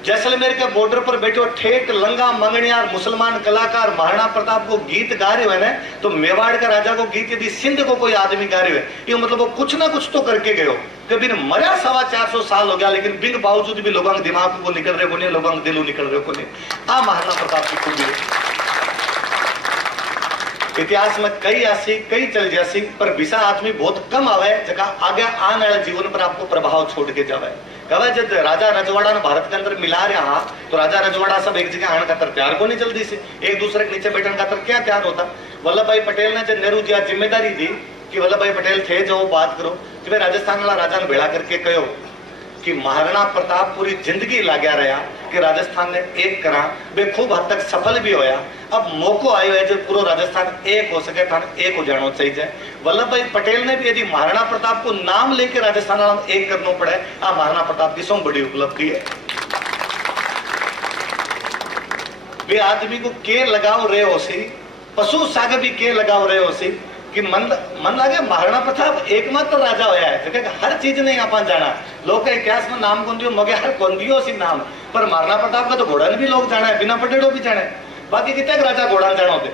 जैसलमेर के बॉर्डर पर बैठो ठेठ लंगा मंगनियार मुसलमान कलाकार महाराणा प्रताप को गीत गा रहे हो ना, तो मेवाड़ का राजा को गीत यदि सिंध को कोई आदमी गा रहे हो ये मतलब वो कुछ ना कुछ तो करके गयो। कभी मरा 450 साल हो गया लेकिन बिन बावजूद भी लोगों के दिमाग को निकल रहे को नहीं, लोगों के दिलों निकल रहे को नहीं। आ महाराणा प्रताप की खूबी है। इतिहास में कई ऐसी कई चल जासी पर विसा आदमी बहुत कम आवे जगह आगे आने वाले जीवन पर आपको प्रभाव छोड़ के जावे। कहे जब राजा रजवाड़ा ने भारत के अंदर मिला रहा हाँ तो राजा रजवाड़ा सब एक जगह आने खातर तैयार को नहीं जल्दी से, एक दूसरे के नीचे बैठने खातर क्या तैयार होता। वल्लभ भाई पटेल ने जब नेहरू जी जिम्मेदारी दी कि वल्लभ भाई पटेल थे जो बात करो तो वे राजस्थान वाला राजा ने भेड़ा करके कहो कि महाराणा प्रताप पूरी जिंदगी लाग्या रहा कि राजस्थान ने एक करा, वे खूब हद तक सफल भी होया। अब मौको आयो है जब पूरा राजस्थान एक हो सके था, एक हो जाना चाहिए। वल्लभ भाई पटेल ने भी यदि महाराणा प्रताप को नाम लेके राजस्थान वाला एक करना पड़े, आ महाराणा प्रताप की सौ बड़ी उपलब्धि है। वे आदमी को के लगाव रहे हो सी, पशु साग भी के लगाव रहे हो सी कि मन लगे महाराणा प्रताप एकमात्र राजा होया है जगह हर चीज नहीं आप जाना। लोग का इतिहास में नाम कौन दियो मगे हर कौन दियो सी नाम, पर महाराणा प्रताप का तो घोड़ा भी लोग जाना है, बिना पटेड़ो भी जाना है। बाकी कितने राजा घोड़ा जाना होते,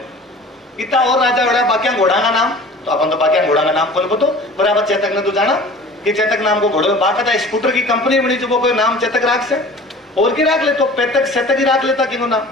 कितना और राजा होड़ा बाकी घोड़ा का नाम तो अपन तो बाकी घोड़ा का नाम कौन पतो, पर आप चेतक ने तो जाना कि चेतक नाम को घोड़े बाकायदा स्कूटर की कंपनी बनी जो वो कोई नाम चेतक राख से और की राख ले तो पेतक शतक ही राख लेता क्यों नाम,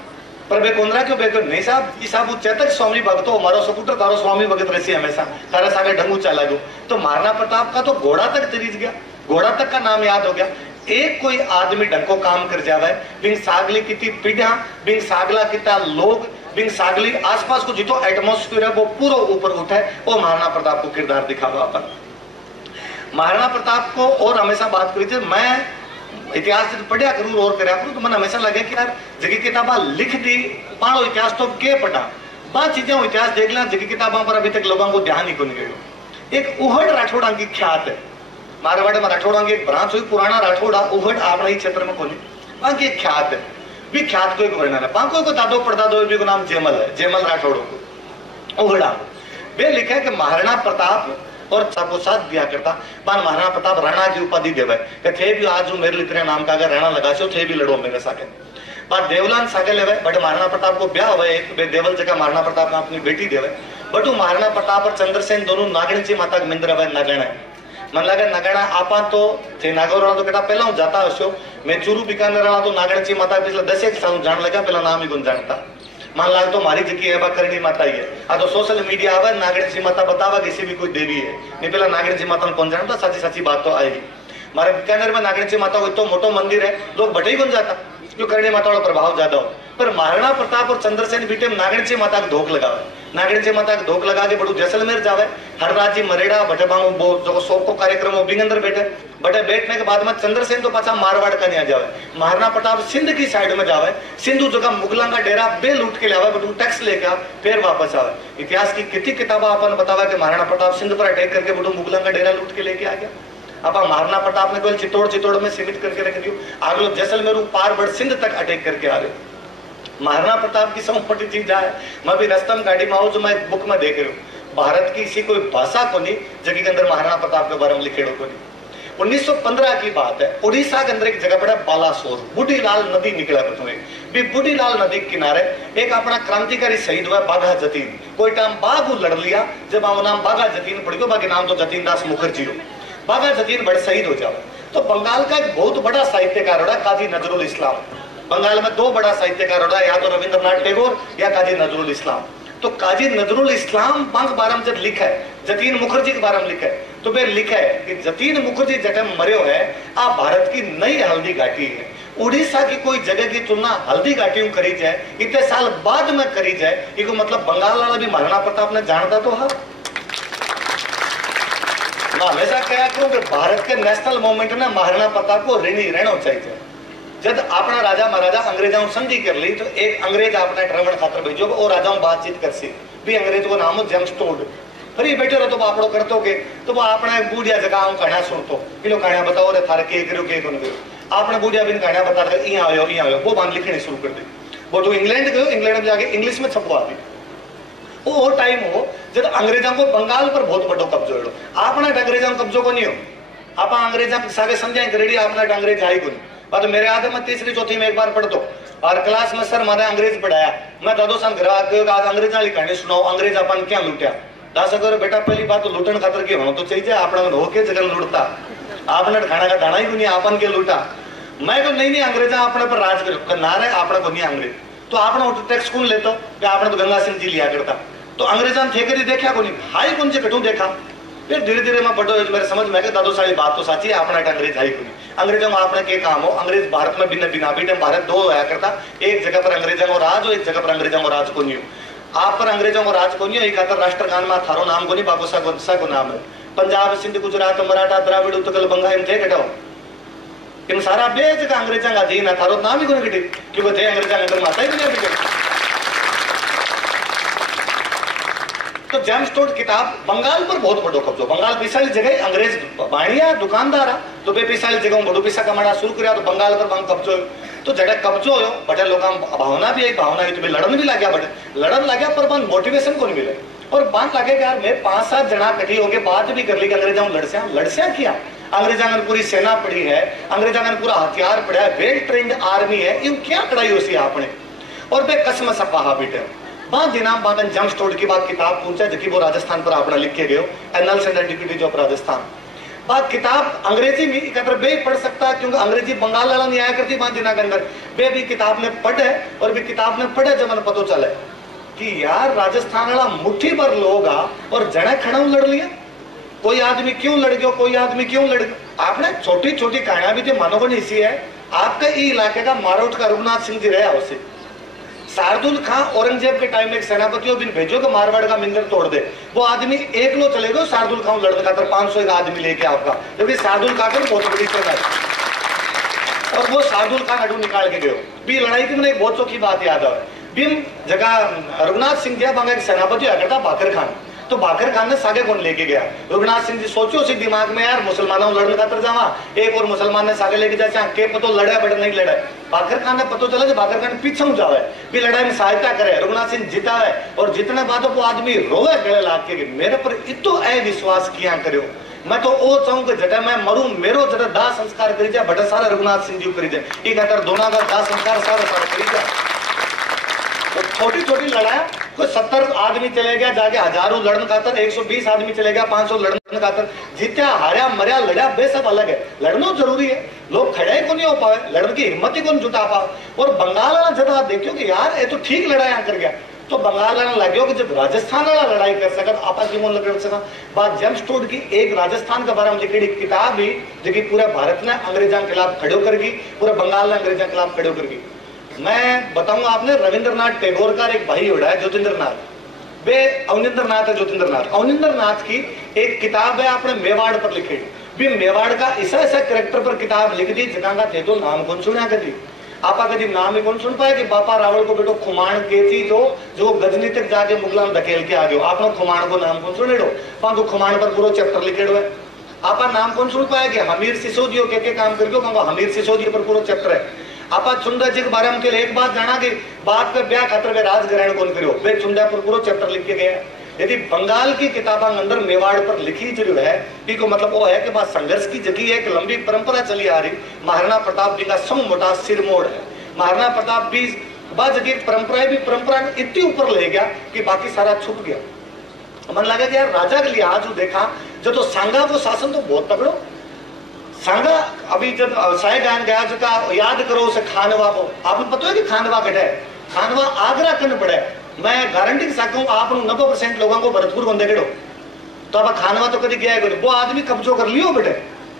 पर बे कौन क्यों बे नहीं साहब ये साहब चेतक स्वामी भगतो हमारा स्कूटर तारो स्वामी भगत रहसी हमेशा तारा सागे ढंगू चला गयो। तो महाराणा प्रताप का तो घोड़ा तक तिरिज गया, घोड़ा तक का नाम याद हो गया। एक कोई आदमी ढंग को काम कर जावे बिन सागली कितनी पीढ़ियां बिन सागला कितना लोग बिन सागली आसपास को जितो एटमोस्फियर है वो पूरा ऊपर उठे, वो महाराणा प्रताप को किरदार दिखावा अपन। महाराणा प्रताप को और हमेशा बात करी मैं इतिहास पढ़िया करूँ और करया करूँ तो मन हमेशा लगे कि यार जगह किताबा लिख दी पाणो इतिहास तो के पढ़ा बात चीजें इतिहास देख लेना जगह किताबों पर अभी तक लोगों को ध्यान ही को नहीं गयो। एक उहड़ राठौड़ा की ख्यात है मारवाड़ में राठौड़ा की एक ब्रांच हुई पुराना राठौड़ा उहड़ अपने ही क्षेत्र में कोनी वहां की एक ख्यात है भी ख्यात को एक वर्णन है पांको को दादो पड़दादो भी को नाम जेमल है, जेमल राठौड़ों को उहड़ा वे लिखा है कि महाराणा प्रताप और सबको साथ दिया करता पान महाराणा प्रताप राणा की उपाधि देवे कि थे भी आज मेरे लिखने नाम का अगर राणा लगा थे भी लड़ो मेरे साके बात देवलान सागे लेवे बट महाराणा प्रताप को ब्याह हुए एक देवल जगह महाराणा प्रताप ने अपनी बेटी देवे बटू महाराणा प्रताप और चंद्रसेन दोनों नागणची माता मिंद्र हुए नगण है मन लगे नगणा आपा तो थे नागौर वाला तो केटा पहला हूं जाता हशो मैं चूरू बीकानेर वाला तो नागणची माता पिछले 10 साल जान लगा पहला नाम ही गुण जानता मान लाग तो मारी जगह है करणी माता ही है आ तो सोशल मीडिया आवे नागणची माता बतावा किसी भी कोई देवी है नहीं पहला नागणची माता कौन जानता साची साची बात तो आई मारे बीकानेर में नागणची माता को तो मोटो मंदिर है लोग बटे ही बन जाता जो करणी माता वाला प्रभाव ज्यादा हो पर महाराणा प्रताप और चंद्रसेन बीटे नागणची माता का धोख लगावे नागणची माता का धोख लगा के बड़ू जैसलमेर जावे हर राज्य मरेड़ा बटे बांगो जो शोक को कार्यक्रम हो बिंग अंदर बैठे बटे बैठने के बाद में चंद्रसेन तो पाछा मारवाड़ का नहीं जावे महाराणा प्रताप सिंध की साइड में जावे सिंधु जगह मुगलों का डेरा बे लूट के लावे बटू टैक्स लेकर फिर वापस आवे इतिहास की कितनी किताबा अपन बतावा कि महाराणा प्रताप सिंध पर अटैक करके बटू मुगलों का डेरा लूट के लेके आ गया अब महाराणा प्रताप ने केवल चित्तौड़ में सीमित करके रख दियो आगे लोग जैसलमेर पार बढ़ सिंध तक अटैक करके आ रहे महाराणा प्रताप की सब मोटी चीज है मैं भी रस्तम गाड़ी में आऊँ जो मैं बुक में देख रही हूँ भारत की इसी कोई भाषा को नहीं जगह के अंदर महाराणा प्रताप के बारे में लिखे को नहीं 1915 की बात है उड़ीसा के अंदर एक जगह पड़ा बालासोर बूढ़ीलाल नदी निकला भी बूढ़ीलाल नदी के किनारे एक अपना क्रांतिकारी शहीद हुआ बाघा जतीन कोई टाइम बाघ लड़ लिया जब वो नाम बाघा जतीन पड़ गया बाकी नाम तो जतीन दास मुखर्जी हो बाघा जतीन बड़े शहीद हो जाओ तो बंगाल का एक बहुत बड़ा साहित्यकार रहा काजी नजरुल इस्लाम बंगाल में दो बड़ा साहित्यकार रहा या तो रविंद्रनाथ टैगोर या काजी नजरुल इस्लाम तो काजी नजरुल इस्लाम बांग बारे में जब लिखा है जतीन मुखर्जी के बारे में लिखा है तो वे लिखा है कि जतीन मुखर्जी जब मरियो है आ भारत की नई हल्दी घाटी है उड़ीसा की कोई जगह की तुलना हल्दी घाटी करी जाए इतने साल बाद में करी जाए इसको मतलब बंगाल वाला भी महाराणा प्रताप ने जानता तो हाँ मैं हमेशा कहा करूं कि भारत के नेशनल मूवमेंट में महाराणा प्रताप को ऋणी रहना चाहिए जब अपना राजा महाराजा अंग्रेजों संधि कर ली तो एक अंग्रेज अपने ट्रवण खातर भेजो और राजाओं बातचीत कर सी भी अंग्रेज को नाम हो जेम्स टोड फिर बैठे रहो तो आपड़ो करतो के तो वो अपने बूढ़िया जगह कहानियां सुनतो किलो कहानियां बताओ रे थारे के करो के कोन करो आपने बूढ़िया बिन कहानियां बता दे यहाँ आयो वो बांध लिखनी शुरू कर दी वो तो इंग्लैंड गयो इंग्लैंड में जाके इंग्लिश में छपवा दी वो टाइम हो जब अंग्रेजों को बंगाल पर बहुत बड़ो कब्जो हो आपने अंग्रेजों कब्जो को नहीं हो आप अंग्रेजा सागे समझाए रेडी आपने अंग्रेज आई को तो मेरे आधे में तीसरी चौथी में एक बार पढ़तो और क्लास में सर मारे अंग्रेज पढ़ाया, मैं दादो सान घर आके आज अंग्रेज वाली कहानी सुनाओ, अंग्रेज अपन क्या लूटिया। दास अगर बेटा पहली बात तो लूटन खातर की होना तो चाहिए, आपने होके जगह लूटता, आपने खाना का दाना ही नहीं आपन के लूटा। मैं तो नहीं अंग्रेजा अपने पर राज कर ना रहे, आपने को नहीं अंग्रेज तो आपने टैक्स कौन लेता कि आपने तो गंगा सिंह जी लिया करता, तो अंग्रेजा थे कभी देखा को नहीं, हाई कौन से कटू देखा। फिर धीरे धीरे मैं बड़ो मेरे समझ में दादो सारी बात तो साची है, अपना अंग्रेज हाई को नहीं। अंग्रेजों में आपने क्या काम हो, अंग्रेज भारत में बिना बिना बीटे भारत दो होया करता, एक जगह पर अंग्रेजों को राज हो, एक जगह पर अंग्रेजों को राज को नहीं हो। आप पर अंग्रेजों को राज को नहीं हो, एक आकर राष्ट्रगान में थारो नाम को नहीं, बाबूसा को नाम है। पंजाब सिंध गुजरात मराठा द्राविड़ उत्कल बंगा इन थे कटाओ, इन सारा बे जगह अंग्रेजों का अधीन है, थारो नाम ही को नहीं कटी क्योंकि थे अंग्रेजों के अंदर माता ही नहीं बिगड़ी। तो जेम्स टोड किताब बंगाल पर बहुत बड़ो कब्जो, बंगाल पिसाली जगह अंग्रेज बाणिया दुकानदार तो बे पिसाली जगह बड़ो पैसा कमाना शुरू किया, तो बंगाल पर बंग कब्जो तो जड़े कब्जो हो बड़े लोग भावना भी एक भावना तो लड़न भी लग गया, बड़े लड़न लग गया पर बन मोटिवेशन को नहीं मिले और बात लगे यार मैं 5-7 जना कटी होके बात भी कर ली कि अंग्रेजों लड़सिया किया, अंग्रेजों ने पूरी सेना पड़ी है, अंग्रेजों ने पूरा हथियार पड़ा है, वेल ट्रेन्ड आर्मी है, इन क्या कड़ाई हो सी आपने और बे कसम सपाहा बेटे बाद दिनाम बाद जेम्स टोड की बात किताब पूछा जबकि वो राजस्थान पर आपने लिख के गए annuls and antiquities of Rajasthan. बात किताब अंग्रेजी में एकत्र बे पढ़ सकता है क्योंकि अंग्रेजी बंगाल वाला नहीं आया करती बात दिना के अंदर, बे भी किताब ने पढ़े और भी किताब ने पढ़े जब मन पता चले कि यार राजस्थान वाला मुट्ठी भर लोग आ और जने खड़ा लड़ लिया, कोई आदमी क्यों लड़ गया, कोई आदमी क्यों लड़ गया। आपने छोटी छोटी कहानियां भी जो मानोगे नहीं सी है, आपके इलाके का मारोट का रघुनाथ सिंह जी रहा उसे शार्दुल खां औरंगजेब के टाइम में एक सेनापति बिन भेजो के मारवाड़ का मंदिर तोड़ दे, वो आदमी एक लो चले गए शार्दुल खां लड़ने का 500 एक आदमी लेके आपका, क्योंकि शार्दुल खां को बहुत बड़ी सेना है और वो शार्दुल खां अडू निकाल के गए भी लड़ाई की मैंने एक बहुत चौकी बात याद है। बिन जगह रघुनाथ सिंह जी बांगा एक सेनापति आकर था बाकर खान, तो बाकर खान ने सागे कौन लेके गया, रघुनाथ सिंह जी सोचो सी दिमाग में यार मुसलमानों लड़ने खातर जावा, एक और मुसलमान ने सागे लेके जाए के पतो लड़े बट नहीं लड़े, बाकर खान ने पतो चला कि बाकर खान पीछे जावे भी लड़ाई में सहायता करे, रघुनाथ सिंह जीता है और जितने बाद वो आदमी रोवे गले लाग के मेरे पर इतो विश्वास किया करो, मैं तो वो चाहूं कि जटा मैं मरू मेरो जटा दाह संस्कार करी जाए बड़ा सारा रघुनाथ सिंह जी करी जाए, ये कहता दोनों का दाह संस्कार सारा करी जाए। तो छोटी छोटी लड़ाई कोई 70 आदमी चले गया जाके हजारों लड़न खातर, 120 आदमी चले गया 500 लड़न खातर, जीत्या हारा मरिया लड़ा बे सब अलग है, लड़ना जरूरी है, लोग खड़े को नहीं हो पाए, लड़ने की हिम्मत ही को नहीं जुटा पाओ। और बंगाल वाला जब आप देखो कि यार ये तो ठीक लड़ाई कर गया, तो बंगाल वाला लगे कि जब राजस्थान वाला लड़ाई कर सका आपा की मन लड़ सका। बात जेम्स टोड की एक राजस्थान के बारे में लिखी किताब भी जो पूरे भारत ने अंग्रेजों के खिलाफ खड़ो करगी, पूरे बंगाल ने अंग्रेजों के खिलाफ खड़ो करगी। मैं बताऊंगा आपने रविंद्रनाथ टैगोर का एक भाई उड़ा है ज्योतिंद्रनाथ, वे अवनिंद्रनाथ है ज्योतिंद्रनाथ, अवनिंद्रनाथ की एक किताब है आपने मेवाड़ पर लिखी भी, मेवाड़ का ऐसा ऐसा कैरेक्टर पर किताब लिख दी जगह का थे तो नाम कौन सुना कभी आपा कभी नाम ही कौन सुन पाए कि बापा रावल को बेटो खुमाण के थी जो गजनी तक जाके मुगलान धकेल के आ गयो, आपने खुमाण को नाम कौन सुने तो खुमाण पर पूरा चैप्टर लिखेड़ो है, आपा नाम कौन सुन पाए कि हमीर सिसोदियो के काम करके हमीर सिसोदियो पर पूरा चैप्टर है। आपा चुंदा जी के बारे में एक बात जाना कि बात पे ब्याह खातर वे राज ग्रहण कौन करियो, वे चुंदा पर पूरा चैप्टर लिख के गया। यदि बंगाल की किताबों के अंदर मेवाड़ पर लिखी जो है को मतलब वो है कि बात संघर्ष की जगह एक लंबी परंपरा चली आ रही, महाराणा प्रताप जी का सम मोटा सिरमोड़ है, महाराणा प्रताप भी बाद जगह परंपरा इतनी ऊपर ले गया कि बाकी सारा छुप गया। मन लगा कि यार राजा के लिहाज देखा जो तो सांगा को शासन तो बहुत तगड़ो, सांगा अभी जब साय गान गया जो का याद करो उसे खानवा को, आपको पता है कि खानवा कटे है, खानवा आगरा कन पड़े, मैं गारंटी के साथ कहूँ आप 90% लोगों को भरतपुर को देखेड़ो तो अब खानवा तो कभी गया है, वो आदमी कब्जो कर लियो बेटे,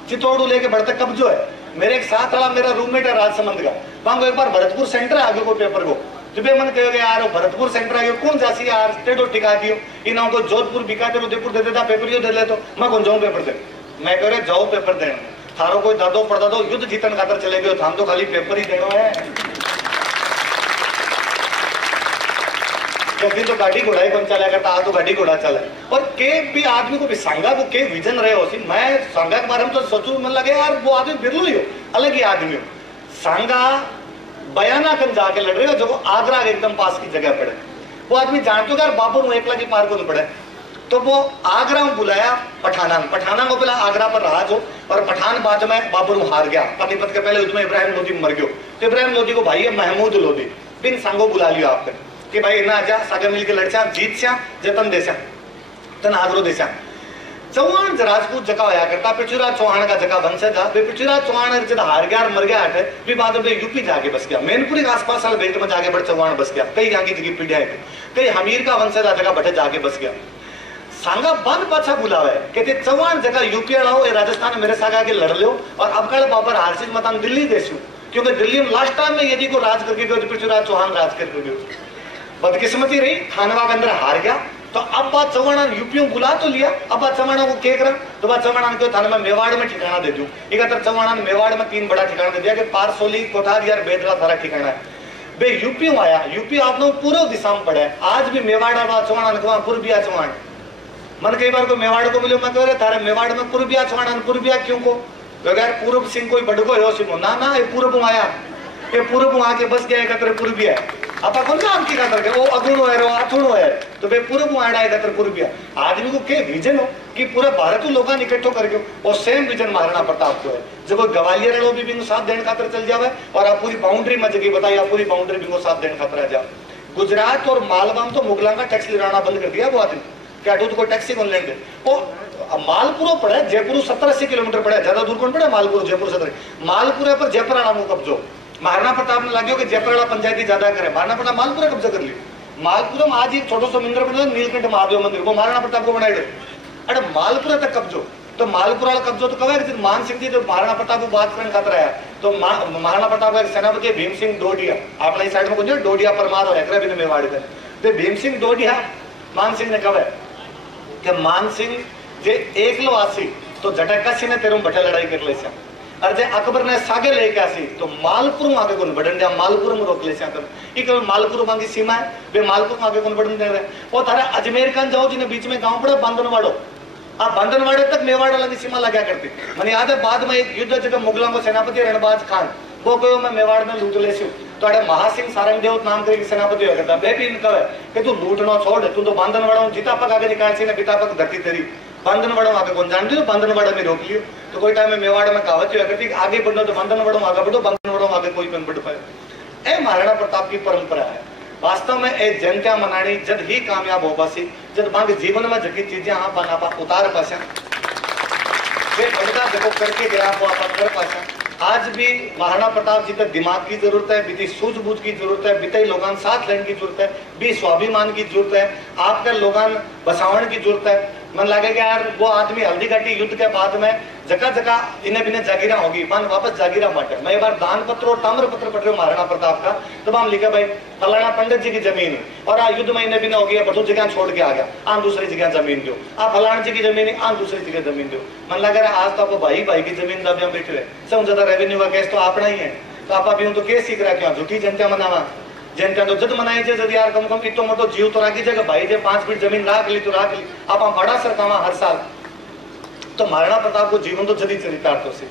चित्तौड़ लेके बढ़ते कब्जो है। मेरे एक साथ वाला मेरा रूममेट है राजसमंद का, वहां एक बार भरतपुर सेंटर आ गयो को पेपर को, जब मन कहोगे यार भरतपुर सेंटर आ गयो कौन जासी यार टेडो टिका दियो इन को जोधपुर बीकानेर उदयपुर दे देता पेपर यो दे ले, तो मैं कौन जाऊँ पेपर दे, मैं कह रहे जाओ पेपर देना, थारो कोई दादो पड़दादो युद्ध जीतन खातर चले गए, हम तो खाली पेपर ही देना है। कभी तो गाड़ी घोड़ा ही कौन चला करता, आ तो गाड़ी घोड़ा चला। और के भी आदमी को भी सांगा को के विजन रहे हो सी, मैं सांगा के बारे में तो सोचू मन लगे यार वो आदमी बिरलो ही हो, अलग ही आदमी हो। सांगा बयाना कन जाके लड़ रहे हो जो आगरा एकदम पास की जगह पड़े, वो आदमी जानते हो यार बाबू एक लाख पार को नहीं पड़े, तो वो आगरा में बुलाया पठाना को पहले आगरा पर रहा जो, और पठान बाद में बाबर हार गया। पानीपत के पहले युद्ध में इब्राहिम लोधी मर गयो, तो इब्राहिम लोधी को भाई महमूद लोधी बिन सांगो बुला लियो आपने कि भाई ना जा सागे मिलके लड़चा जीत स्या जतन देस्या तन आगरो देस्या। चौहान राजपूत जका होया करता, पृथ्वीराज चौहान का जका वंशज था। पृथ्वीराज चौहान जब हार गया और मर गया हटे, भी बाद में यूपी जाके बस गया, मैनपुरी के आसपास वाले बेल्ट में जाके बड़ चौहान बस गया। कई यहाँ की जगह पीढ़ियां थी, कई हमीर का वंशज जगह बटे जाके बस गया। सांगा बन पाछा बुलावे कहते चौहान जगह यूपी आओ राजस्थान मेरे सागा के लड़ लो, और अब कल बाबर हारसिज मतान दिल्ली देशु, क्योंकि दिल्ली में लास्ट टाइम में यदि को राज करके गयो पृथ्वीराज चौहान राज करके गयो। बदकिस्मती रही, खानवा के अंदर हार गया। तो अब बात चौहान यूपी में बुला तो लिया, अब बात चौहान को क्या करा, तो बात चौहान को थाने में मेवाड़ में ठिकाना दे दूं। एक चौहान मेवाड़ में 3 बड़ा ठिकाना दे दिया कि पारसोली, कोठार यार बेदरा सारा ठिकाना है। बे यूपी में आया, यूपी आपने पूरे दिशा में पड़ा है। आज भी मेवाड़ चौहान को पूर्विया चौहान, मन कई बार को मेवाड़ को मिलो, मैं कह रहे थारे मेवाड़ में पूर्विया चौहान, पूर्विया क्यों को यार पूर्व सिंह कोई बड़को हो सिंह ना ये पूर्व आया, ये पूर्व आके बस गया एकत्र पूर्विया आपा कौन सा आपकी खातर के वो अगुणो है रो अथुणो है, तो वे पूर्व आड़ा एकत्र पूर्विया। आदमी को के विजन हो कि पूरा भारत लोग इकट्ठो कर गयो, और सेम विजन महाराणा प्रताप को है। जब ग्वालियर लो भी साथ देने खातर चल जावे, और आप पूरी बाउंड्री में जगह बताई, आप पूरी बाउंड्री भी साथ देने खातर आ जाओ। गुजरात और मालवा में तो मुगलों का टैक्स लेना बंद कर दिया वो आदमी, क्या तो कोई टैक्सी कौन लेंगे। वो मालपुरो पड़े, जयपुर 70-80 किलोमीटर पड़े, ज्यादा दूर कौन पड़े मालपुर जयपुर से। मालपुरे पर जयपुर नाम को कब्जो, महाराणा प्रताप ने लगे कि जयपुर पंचायती ज्यादा करे, महाराणा प्रताप मालपुरा कब्जा कर लिया। मालपुरा में आज एक छोटा सा मंदिर बना नीलकंठ महादेव मंदिर, वो महाराणा प्रताप को बनाए। अरे मालपुरा तक कब्जो, तो मालपुरा कब्जो तो कहे मान सिंह जी जो महाराणा प्रताप को बात करने खातर आया, तो महाराणा प्रताप का सेनापति भीम सिंह डोडिया, आपने इस साइड में कुछ डोडिया परमार है मेवाड़ के, भीम सिंह डोडिया मान सिंह ने कहा कि मान सिंह जे एकलो आसी तो झटकासी ने तेरो बटे लड़ाई कर ले, और जे अकबर ने सागे लेके आसी तो मालपुर में आगे कौन बढ़न दिया, मालपुर में रोक ले कर मालपुर मांगी सीमा है, वे मालपुर में आगे कौन बढ़न दे रहे। वो थारा अजमेर खान जाओ जिन्हें बीच में गांव पड़ा बांधनवाड़ो, आप बांधनवाड़े तक मेवाड़ वाला की सीमा लगा करती। मैंने याद है बाद में एक युद्ध जगह मुगलों को सेनापति रणबाज खान वो कहो मैं मेवाड़ में लूट ले तो अरे महासिंह सारंगदेव नाम करके सेनापति हो करता बे भी कहे कि तू लूटना छोड़, तू तो बांधनवाड़ा जीता पक आगे निकाल सी ने पिता पक धरती तेरी बांधनवाड़ा आगे कौन जानती हो, बांधनवाड़ा में रोक लियो। तो कोई टाइम में मेवाड़ में कहावत हुआ करती आगे बढ़ो तो बांधनवाड़ा आगे बढ़ो, बांधनवाड़ा आगे कोई नहीं बढ़ पाए। ए महाराणा प्रताप की परंपरा है। वास्तव में ए जनता मनानी जब ही कामयाब हो पासी, जब बाकी जीवन में जकी चीजें हाँ बना पा उतार पासा, वे बड़का देखो करके गया वो आप कर पासा। आज भी महाराणा प्रताप जी तक दिमाग की जरूरत है, बीती सूझबूझ की जरूरत है, बीते लोगों साथ लेने की जरूरत है, भी स्वाभिमान की जरूरत है, आपका लोगों बसावण की जरूरत है। मन लगे कि यार वो आदमी हल्दी घाटी युद्ध के बाद में जगह जगह इन्हें बिने जागीरा होगी, मन वापस जागीरा माटे। मैं एक बार दान पत्र और ताम्र पत्र पढ़ रहा हूँ महाराणा प्रताप का, तब हम लिखा भाई फलाना पंडित जी की जमीन है और आ युद्ध में इन्हें बिना हो गया, बटू जगह छोड़ के आ गया, आन दूसरी जगह जमीन दो, आ फलाना जी की जमीन है, आन दूसरी जगह जमीन दो। मन लगा आज तो आप भाई भाई की जमीन दाबिया बैठे हुए, सब ज्यादा रेवेन्यू का केस तो अपना ही है, तो आप अभी तो केस सीख रहा क्यों झूठी जनता मनावा, जनता तो जद मनाई जब यार कम कम इतो मोटो जीव तो राखी जगह भाई जे 5 फीट जमीन राख ली तो राख ली, आप बड़ा सरकावा हर साल। तो महाराणा प्रताप को जीवन तो जदी चरितार्थों से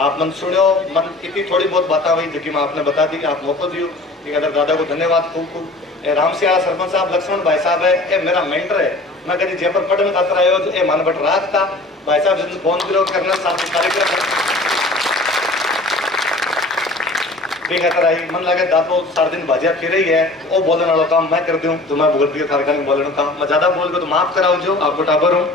आप मन सुनो, मन इतनी थोड़ी बहुत बात हुई जबकि मैं आपने बता दी, आप मौको दियो। अगर दादा को धन्यवाद खूब खूब। राम सियाला सरपंच साहब, लक्ष्मण भाई साहब है, ये मेरा मेंटर है, मैं कभी जयपुर पढ़ने खातर आयो तो ये मन बट रात था भाई साहब जिनसे फोन करो करना साथ कार्यक्रम मन लगे दातो सारे दिन भाजिया फिर ही है, वो बोलने वाला काम मैं कर दूं तो मैं बोल दिया थारका बोलने काम, मैं ज्यादा बोल के तो माफ कराओ जो आपको टाबर हूँ।